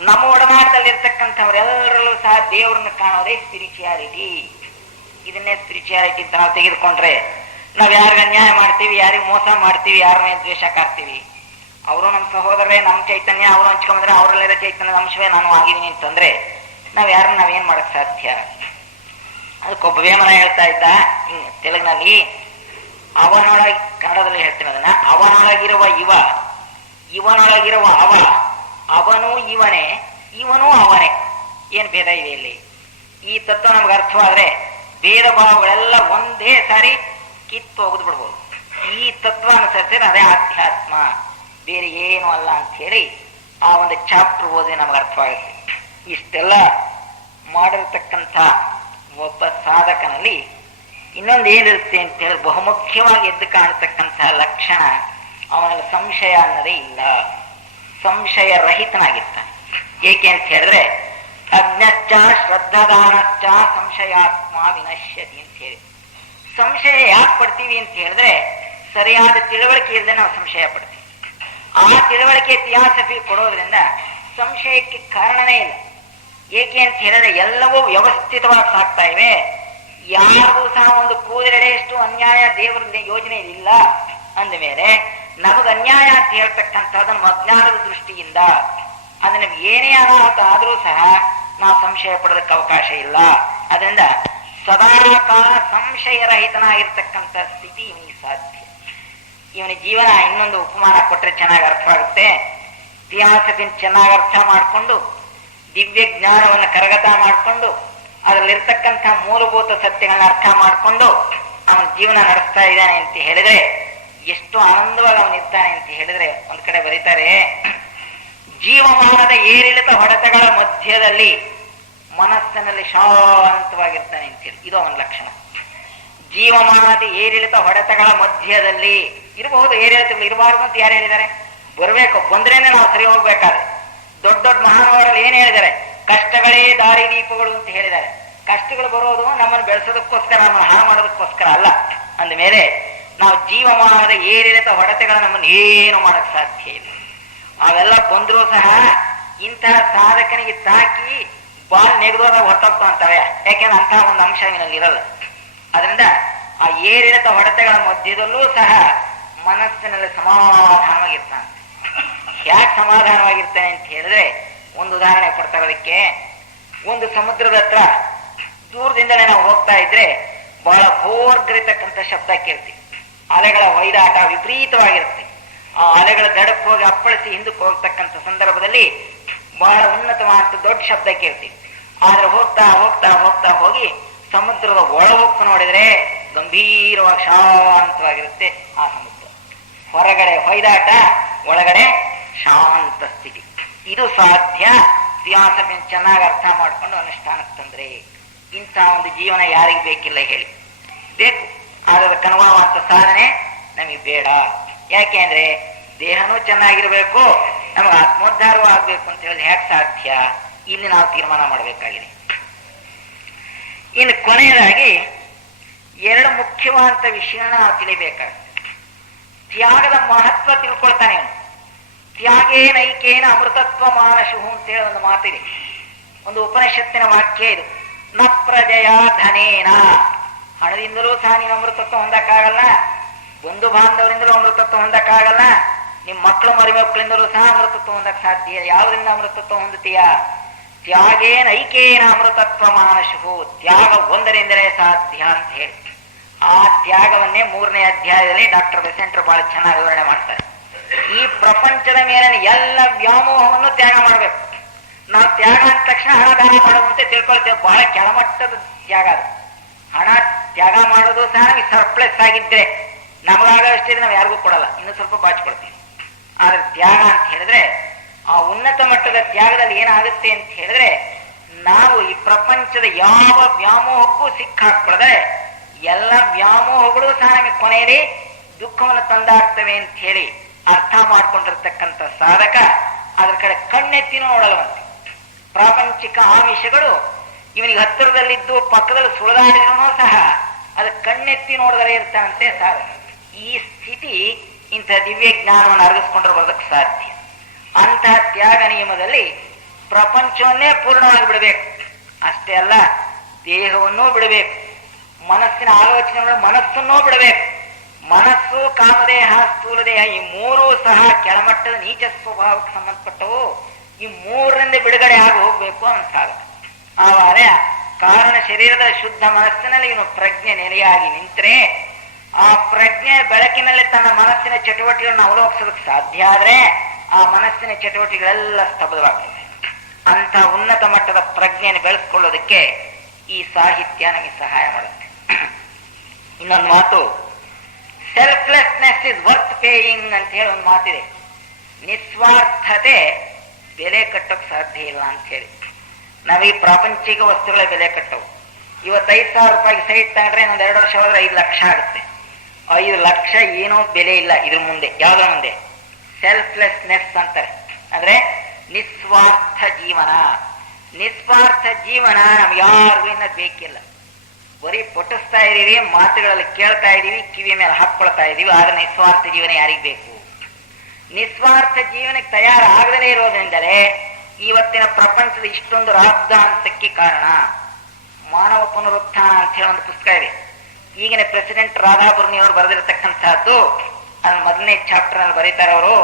ನಮ್ಮ ಒಡನಾಟದಲ್ಲಿರ್ತಕ್ಕಂಥವರೆಲ್ಲರಲ್ಲೂ ಸಹ ದೇವರನ್ನು ಕಾಣೋದೇ ಸ್ಪಿರಿಚುಯಾಲಿಟಿ. ಇದನ್ನೇ ಸ್ಪಿರಿಚುಯಾಲಿಟಿ ಅಂತ ನಾವು ತೆಗೆದುಕೊಂಡ್ರೆ ನಾವ್ ಯಾರಿಗೆ ಅನ್ಯಾಯ ಮಾಡ್ತೀವಿ, ಯಾರಿಗೆ ಮೋಸ ಮಾಡ್ತೀವಿ, ಯಾರನ್ನೇ ದ್ವೇಷ ಕಾಡ್ತೀವಿ. ಅವರು ನಮ್ಮ ಸಹೋದರರೇ, ನಮ್ಮ ಚೈತನ್ಯ ಅವರು ಹಂಚ್ಕೊಂಡ್ರೆ ಅವರಲ್ಲಿರೋ ಚೈತನ್ಯದ ಅಂಶವೇ ನಾನು ಆಗಿದ್ದೀನಿ ಅಂತಂದ್ರೆ ನಾವೇನ್ ಮಾಡಕ್ ಸಾಧ್ಯ? ಅದಕ್ಕೊಬ್ಬ ವೇಮನ ಹೇಳ್ತಾ ಇದ್ದ ತೆಲುಗಿನಲ್ಲಿ, ಅವನೊಳಗೆ, ಕನ್ನಡದಲ್ಲಿ ಹೇಳ್ತೀನಿ ಅದನ್ನ, ಅವನೊಳಗಿರುವ ಇವನೊಳಗಿರುವ ಅವನು ಇವನೇ, ಇವನೂ ಅವನೇ. ಏನ್ ಭೇದ ಇದೆ ಇಲ್ಲಿ? ಈ ತತ್ವ ನಮ್ಗೆ ಅರ್ಥವಾದ್ರೆ ಭೇದ ಭಾವಗಳೆಲ್ಲ ಒಂದೇ ಸಾರಿ ಕಿತ್ತು ಹೋಗುದು ಬಿಡ್ಬೋದು. ಈ ತತ್ವ ಅನುಸರಿಸಿದ್ರೆ ಅದೇ ಆಧ್ಯಾತ್ಮ, ಬೇರೆ ಏನು ಅಲ್ಲ ಅಂತ ಹೇಳಿ ಆ ಒಂದು ಚಾಪ್ಟರ್ ಓದಿ ನಮ್ಗೆ ಅರ್ಥವಾಗುತ್ತೆ. ಇಷ್ಟೆಲ್ಲ ಮಾಡಿರ್ತಕ್ಕಂಥ ಒಬ್ಬ ಸಾಧಕನಲ್ಲಿ ಇನ್ನೊಂದು ಏನಿರುತ್ತೆ ಅಂತ ಹೇಳಿ ಬಹುಮುಖ್ಯವಾಗಿ ಎದ್ದು ಕಾಣತಕ್ಕಂಥ ಲಕ್ಷಣ, ಅವನಲ್ಲಿ ಸಂಶಯ ಅನ್ನೋದೇ ಇಲ್ಲ. ಸಂಶಯ ರಹಿತನಾಗಿರ್ತಾನೆ. ಏಕೆ ಅಂತ ಹೇಳಿದ್ರೆ ಅಜ್ಞಶ್ಚ ಶ್ರದ್ಧಾದಾನಶ್ಚ ಸಂಶಯಾತ್ಮ ವಿನಶ್ಯತಿ ಅಂತ ಹೇಳಿ. ಸಂಶಯ ಯಾಕೆ ಪಡ್ತೀವಿ ಅಂತ ಹೇಳಿದ್ರೆ ಸರಿಯಾದ ತಿಳುವಳಿಕೆ ಇಲ್ಲದೆ ನಾವು ಸಂಶಯ ಪಡ್ತೀವಿ. ಆ ತಿಳುವಳಿಕೆ ಥಿಯಾಸಫಿ ಕೊಡೋದ್ರಿಂದ ಸಂಶಯಕ್ಕೆ ಕಾರಣನೇ ಇಲ್ಲ. ಏಕೆ ಅಂತ ಹೇಳಿದ್ರೆ ಎಲ್ಲವೂ ವ್ಯವಸ್ಥಿತವಾಗಿ ಸಾಕ್ತಾ ಇವೆ. ಯಾರಿಗೂ ಸಹ ಒಂದು ಕೂದಲೆಡೆಯಷ್ಟು ಅನ್ಯಾಯ ದೇವರ ಯೋಜನೆ ಇಲ್ಲ ಅಂದ ಮೇಲೆ ನಮಗ ಅನ್ಯಾಯ ಅಂತ ಹೇಳ್ತಕ್ಕಂಥದ್ದನ್ನು ಅಜ್ಞಾನದ ದೃಷ್ಟಿಯಿಂದ ಅದನ್ನ ಏನೇ ಅನಾಹುತ ಆದ್ರೂ ಸಹ ನಾವು ಸಂಶಯ ಪಡೋದಕ್ಕೆ ಅವಕಾಶ ಇಲ್ಲ. ಅದರಿಂದ ಸದಾಕಾಲ ಸಂಶಯರಹಿತನಾಗಿರ್ತಕ್ಕಂಥ ಸ್ಥಿತಿ ಇವನಿಗೆ ಸಾಧ್ಯ. ಇವನ ಜೀವನ ಇನ್ನೊಂದು ಉಪಮಾನ ಕೊಟ್ಟರೆ ಚೆನ್ನಾಗಿ ಅರ್ಥವಾಗುತ್ತೆ. ಇತಿಹಾಸದಿಂದ ಚೆನ್ನಾಗಿ ಅರ್ಥ ಮಾಡಿಕೊಂಡು ದಿವ್ಯ ಜ್ಞಾನವನ್ನು ಕರಗತ ಮಾಡಿಕೊಂಡು ಅದರಲ್ಲಿರ್ತಕ್ಕಂಥ ಮೂಲಭೂತ ಸತ್ಯಗಳನ್ನ ಅರ್ಥ ಮಾಡಿಕೊಂಡು ಅವನ ಜೀವನ ನಡೆಸ್ತಾ ಇದ್ದಾನೆ ಅಂತ ಹೇಳಿದ್ರೆ ಎಷ್ಟು ಆನಂದವಾಗಿ ಅವನಿರ್ತಾನೆ ಅಂತ ಹೇಳಿದ್ರೆ, ಒಂದ್ ಕಡೆ ಬರೀತಾರೆ, ಜೀವಮಾನದ ಏರಿಳಿತ ಹೊಡೆತಗಳ ಮಧ್ಯದಲ್ಲಿ ಮನಸ್ಸಿನಲ್ಲಿ ಶಾಂತವಾಗಿರ್ತಾನೆ ಅಂತೇಳಿ. ಇದು ಅವನ ಲಕ್ಷಣ. ಜೀವಮಾನದ ಏರಿಳಿತ ಹೊಡೆತಗಳ ಮಧ್ಯದಲ್ಲಿ ಇರಬಹುದು, ಏರಿಳಿತಗಳು ಇರಬಾರ್ದು ಅಂತ ಯಾರು ಹೇಳಿದ್ದಾರೆ? ಬರಬೇಕು, ಬಂದ್ರೇನೆ ನಾವು ಸರಿ ಹೋಗ್ಬೇಕಾದ್ರೆ. ದೊಡ್ಡ ದೊಡ್ಡ ಮಹಾನುಭಾವರು ಏನ್ ಹೇಳಿದ್ದಾರೆ? ಕಷ್ಟಗಳೇ ದಾರಿ ದೀಪಗಳು ಅಂತ ಹೇಳಿದ್ದಾರೆ. ಕಷ್ಟಗಳು ಬರೋದು ನಮ್ಮನ್ನು ಬೆಳೆಸೋದಕ್ಕೋಸ್ಕರ, ನಮ್ಮನ್ನು ಹಾಳು ಮಾಡೋದಕ್ಕೋಸ್ಕರ ಅಲ್ಲ. ಅಂದ ಮೇಲೆ ನಾವು ಜೀವಮಾನದ ಏರಿಳಿತ ಹೊಡೆತಗಳ ನಮ್ಮನ್ನು ಏನು ಮಾಡಕ್ ಸಾಧ್ಯ ಇಲ್ಲ. ಅವೆಲ್ಲ ಬಂದರೂ ಸಹ ಇಂತಹ ಸಾಧಕನಿಗೆ ತಾಕಿ ಬಾಲ್ ನೆಗೆದೋದಾಗ ಹೊರಟೋಗ್ತಾವಂತವೆ. ಯಾಕೆಂದ್ರೆ ಅಂತಹ ಒಂದು ಅಂಶ ಇವನಲ್ಲಿ ಇರಲ್ಲ. ಅದರಿಂದ ಆ ಏರಿಳಿತ ಹೊಡೆತಗಳ ಮಧ್ಯದಲ್ಲೂ ಸಹ ಮನಸ್ಸಿನಲ್ಲಿ ಸಮಾಧಾನವಾಗಿರ್ತಾನೆ. ಯಾಕೆ ಸಮಾಧಾನವಾಗಿರ್ತಾನೆ ಅಂತ ಹೇಳಿದ್ರೆ ಒಂದು ಉದಾಹರಣೆ ಕೊಡ್ತಾರೆ ಅದಕ್ಕೆ. ಒಂದು ಸಮುದ್ರದ ಹತ್ರ ದೂರದಿಂದಲೇ ನಾವು ಹೋಗ್ತಾ ಇದ್ರೆ ಬಹಳ ಭೋರ್ಗರಿತಕ್ಕಂಥ ಶಬ್ದ ಕೇಳ್ತೀವಿ. ಅಲೆಗಳ ಹೊಯ್ದಾಟ ವಿಪರೀತವಾಗಿರುತ್ತೆ. ಆ ಅಲೆಗಳ ದಡಕ್ಕೆ ಹೋಗಿ ಅಪ್ಪಳಿಸಿ ಹಿಂದಕ್ಕೆ ಹೋಗ್ತಕ್ಕಂಥ ಸಂದರ್ಭದಲ್ಲಿ ಬಹಳ ಉನ್ನತವಾದ ದೊಡ್ಡ ಶಬ್ದ ಕೇಳ್ತೀವಿ. ಆದ್ರೆ ಹೋಗ್ತಾ ಹೋಗ್ತಾ ಹೋಗ್ತಾ ಹೋಗಿ ಸಮುದ್ರದ ಒಳ ಹೋಗ್ತಾ ನೋಡಿದ್ರೆ ಗಂಭೀರವಾಗಿ ಶಾಂತವಾಗಿರುತ್ತೆ ಆ ಸಮುದ್ರ. ಹೊರಗಡೆ ಹೊಯ್ದಾಟ, ಒಳಗಡೆ ಶಾಂತ ಸ್ಥಿತಿ. ಇದು ಸಾಧ್ಯ ಇತಿಹಾಸವನ್ನು ಚೆನ್ನಾಗಿ ಅರ್ಥ ಮಾಡ್ಕೊಂಡು ಅನುಷ್ಠಾನಕ್ಕೆ ತಂದ್ರೆ. ಇಂಥ ಒಂದು ಜೀವನ ಯಾರಿಗೆ ಬೇಕಿಲ್ಲ ಹೇಳಿ? ಬೇಕು. ಆದ್ರೆ ಅದಕ್ಕನುಗುಣವಾದ ಸಾಧನೆ ನಮಗೆ ಬೇಡ. ಯಾಕೆ ಅಂದ್ರೆ ದೇಹನೂ ಚೆನ್ನಾಗಿರ್ಬೇಕು, ನಮಗೆ ಆತ್ಮೋದ್ಧಾರವೂ ಆಗ್ಬೇಕು ಅಂತ ಹೇಳಿ ಹೇಗೆ ಸಾಧ್ಯ? ಇಲ್ಲಿ ನಾವು ತೀರ್ಮಾನ ಮಾಡಬೇಕಾಗಿದೆ. ಇನ್ನು ಕೊನೆಯದಾಗಿ ಎರಡು ಮುಖ್ಯವಾದಂಥ ವಿಷಯನ ನಾವು ತಿಳಿಬೇಕಾಗುತ್ತೆ. ತ್ಯಾಗದ ಮಹತ್ವ ತಿಳ್ಕೊಳ್ತಾನೆ ಅವನು. ತ್ಯಾಗೇನೈಕೇನ ಅಮೃತತ್ವ ಮಾನಶು ಅಂತ ಹೇಳಿ ಒಂದು ಮಾತಿದೆ, ಒಂದು ಉಪನಿಷತ್ತಿನ ವಾಕ್ಯ ಇದು. ನ ಪ್ರಜಯ ಧನೇನ, ಹಣದಿಂದಲೂ ಸಹ ನೀನು ಅಮೃತತ್ವ ಹೊಂದಕ್ಕಾಗಲ್ಲ, ಬಂಧು ಬಾಂಧವರಿಂದಲೂ ಅಮೃತತ್ವ ಹೊಂದಕ್ಕಾಗಲ್ಲ, ನಿಮ್ಮ ಮಕ್ಕಳು ಮರಿಮಕ್ಕಳಿಂದಲೂ ಸಹ ಅಮೃತತ್ವ ಹೊಂದಕ್ಕೆ ಸಾಧ್ಯ. ಯಾವುದರಿಂದ ಅಮೃತತ್ವ ಹೊಂದುತ್ತೀಯ? ತ್ಯಾಗೇನ ಐಕೇನ ಅಮೃತತ್ವ ಮಾನಶು, ತ್ಯಾಗ ಒಂದರಿಂದಲೇ ಸಾಧ್ಯ ಅಂತ ಹೇಳಿ ಆ ತ್ಯಾಗವನ್ನೇ 3ನೇ ಅಧ್ಯಾಯದಲ್ಲಿ ಡಾಕ್ಟರ್ ಬೆಸೆಂಟ್ರು ಬಹಳ ಚೆನ್ನಾಗಿ ವಿವರಣೆ ಮಾಡ್ತಾರೆ. ಈ ಪ್ರಪಂಚದ ಮೇಲಿನ ಎಲ್ಲ ವ್ಯಾಮೋಹವನ್ನು ತ್ಯಾಗ ಮಾಡಬೇಕು. ನಾವು ತ್ಯಾಗ ಅಂದ ತಕ್ಷಣ ಹಣ ದಾನ ಮಾಡುವಂತೆ ತಿಳ್ಕೊಳ್ತೇವೆ. ಬಹಳ ಕೆಳಮಟ್ಟದ ತ್ಯಾಗ ಅದು. ಹಣ ತ್ಯಾಗ ಮಾಡೋದು ಸಹ ಸರ್ಪ್ಲೆಸ್ ಆಗಿದ್ರೆ ನಮಗಾಗಷ್ಟಿದ್ರೆ ನಾವು ಯಾರಿಗೂ ಕೊಡಲ್ಲ, ಇನ್ನು ಸ್ವಲ್ಪ ಬಾಚಿಕೊಡ್ತೀವಿ. ಆದ್ರೆ ತ್ಯಾಗ ಅಂತ ಹೇಳಿದ್ರೆ ಆ ಉನ್ನತ ಮಟ್ಟದ ತ್ಯಾಗದಲ್ಲಿ ಏನಾಗುತ್ತೆ ಅಂತ ಹೇಳಿದ್ರೆ ನಾವು ಈ ಪ್ರಪಂಚದ ಯಾವ ವ್ಯಾಮೋಹಕ್ಕೂ ಸಿಕ್ಕಾಕ್ಬಿಡದೆ ಎಲ್ಲ ವ್ಯಾಮೋಹಗಳು ಸಹ ನಮಗೆ ಕೊನೆಯಲ್ಲಿ ದುಃಖವನ್ನು ತಂದಾಗ್ತವೆ ಅಂತ ಹೇಳಿ ಅರ್ಥ ಮಾಡ್ಕೊಂಡಿರ್ತಕ್ಕಂಥ ಸಾಧಕ ಅದ್ರ ಕಡೆ ಕಣ್ಣೆತ್ತಿನೂ ನೋಡಲ್ವಂತೆ. ಪ್ರಾಪಂಚಿಕ ಆಮಿಷಗಳು ಇವನಿಗೆ ಹತ್ತಿರದಲ್ಲಿದ್ದು ಪಕ್ಕದಲ್ಲಿ ಸುಳಿದಾಡಿದ್ರೂ ಸಹ ಅದು ಕಣ್ಣೆತ್ತಿ ನೋಡದಲೇ ಇರ್ತಾನಂತೆ ಸಾಧಕ. ಈ ಸ್ಥಿತಿ ಇಂಥ ದಿವ್ಯ ಜ್ಞಾನವನ್ನು ಅರಗಿಸ್ಕೊಂಡ್ರೆ ಬರೋದಕ್ಕೆ ಸಾಧ್ಯ. ಅಂತಹ ತ್ಯಾಗ ನಿಯಮದಲ್ಲಿ ಪ್ರಪಂಚವನ್ನೇ ಪೂರ್ಣವಾಗಿ ಬಿಡಬೇಕು. ಅಷ್ಟೇ ಅಲ್ಲ, ದೇಹವನ್ನೂ ಬಿಡಬೇಕು, ಮನಸ್ಸಿನ ಆಲೋಚನೆಗಳು ಮನಸ್ಸನ್ನೂ ಬಿಡಬೇಕು. ಮನಸ್ಸು, ಕಾಮದೇಹ, ಸ್ಥೂಲ ದೇಹ ಈ ಮೂರೂ ಸಹ ಕೆಳಮಟ್ಟದ ನೀಚ ಸ್ವಭಾವಕ್ಕೆ ಸಂಬಂಧಪಟ್ಟವು. ಈ ಮೂರರಿಂದ ಬಿಡುಗಡೆ ಆಗಿ ಹೋಗ್ಬೇಕು ಅನ್ಸಾಗ. ಆವಾಗ ಕಾರಣ ಶರೀರದ ಶುದ್ಧ ಮನಸ್ಸಿನಲ್ಲಿ ಇವನು ಪ್ರಜ್ಞೆ ನೆಲೆಯಾಗಿ ನಿಂತರೆ ಆ ಪ್ರಜ್ಞೆ ಬೆಳಕಿನಲ್ಲಿ ತನ್ನ ಮನಸ್ಸಿನ ಚಟುವಟಿಕೆಗಳನ್ನು ಅವಲೋಕಿಸೋದಕ್ಕೆ ಸಾಧ್ಯ ಆದ್ರೆ ಆ ಮನಸ್ಸಿನ ಚಟುವಟಿಕೆಗಳೆಲ್ಲ ಸ್ತಬ್ಧವಾಗ್ತದೆ. ಅಂತ ಉನ್ನತ ಮಟ್ಟದ ಪ್ರಜ್ಞೆಯನ್ನು ಬೆಳೆಸ್ಕೊಳ್ಳೋದಕ್ಕೆ ಈ ಸಾಹಿತ್ಯ ನಮಗೆ ಸಹಾಯ ಮಾಡುತ್ತೆ. ಇನ್ನೊಂದು ಮಾತು, ಸೆಲ್ಫ್ಲೆಸ್ನೆಸ್ ಇಸ್ ವರ್ತ್ ಪೇಯಿಂಗ್ ಅಂತ ಹೇಳಿ ಒಂದು ಮಾತಿದೆ. ನಿಸ್ವಾರ್ಥತೆ ಬೆಲೆ ಕಟ್ಟೋಕೆ ಸಾಧ್ಯ ಇಲ್ಲ ಅಂತ ಹೇಳಿ. ನಾವು ಈ ಪ್ರಾಪಂಚಿಕ ವಸ್ತುಗಳ ಬೆಲೆ ಕಟ್ಟವು. ಇವತ್ತು 5,000 ರೂಪಾಯಿಗೆ ಸೈಟ್ ತಗೊಂಡ್ರೆ ಇನ್ನೊಂದು 2 ವರ್ಷ ಹೋದ್ರೆ 5 ಲಕ್ಷ ಆಗುತ್ತೆ. 5 ಲಕ್ಷ ಏನೋ ಬೆಲೆ ಇಲ್ಲ ಇದ್ರ ಮುಂದೆ, ಯಾವ್ದ್ರ ಮುಂದೆ? ಸೆಲ್ಫ್ಲೆಸ್ನೆಸ್ ಅಂತಾರೆ. ಅಂದ್ರೆ ನಿಸ್ವಾರ್ಥ ಜೀವನ. ನಿಸ್ವಾರ್ಥ ಜೀವನ ನಮ್ಗೆ ಯಾರಿಗೂ ಇನ್ನ ಬೇಕಿಲ್ಲ. ಬರೀ ಪೊಟ್ಟಿಸ್ತಾ ಇದೀವಿ, ಮಾತುಗಳಲ್ಲಿ ಕೇಳ್ತಾ ಇದೀವಿ, ಕಿವಿ ಮೇಲೆ ಹಾಕೊಳ್ತಾ ಇದೀವಿ. ಆದ್ರೆ ನಿಸ್ವಾರ್ಥ ಜೀವನ ಯಾರಿಗ್ ಬೇಕು? ನಿಸ್ವಾರ್ಥ ಜೀವನಕ್ಕೆ ತಯಾರಾಗದೇ ಇರೋದ್ರಿಂದಲೇ ಇವತ್ತಿನ ಪ್ರಪಂಚದ ಇಷ್ಟೊಂದು ರಾದ್ದಾಂತಕ್ಕೆ ಕಾರಣ. ಮಾನವ ಪುನರುತ್ಥಾನ ಅಂತ ಹೇಳಿ ಒಂದು ಪುಸ್ತಕ ಇದೆ. ಈಗಿನ ಪ್ರೆಸಿಡೆಂಟ್ ರಾಧಾಬುರ್ನಿ ಅವರು ಬರೆದಿರತಕ್ಕಂತಹದ್ದು. ಅದ್ರ 1ನೇ ಚಾಪ್ಟರ್ ನಲ್ಲಿ ಬರೀತಾರೆ ಅವರು,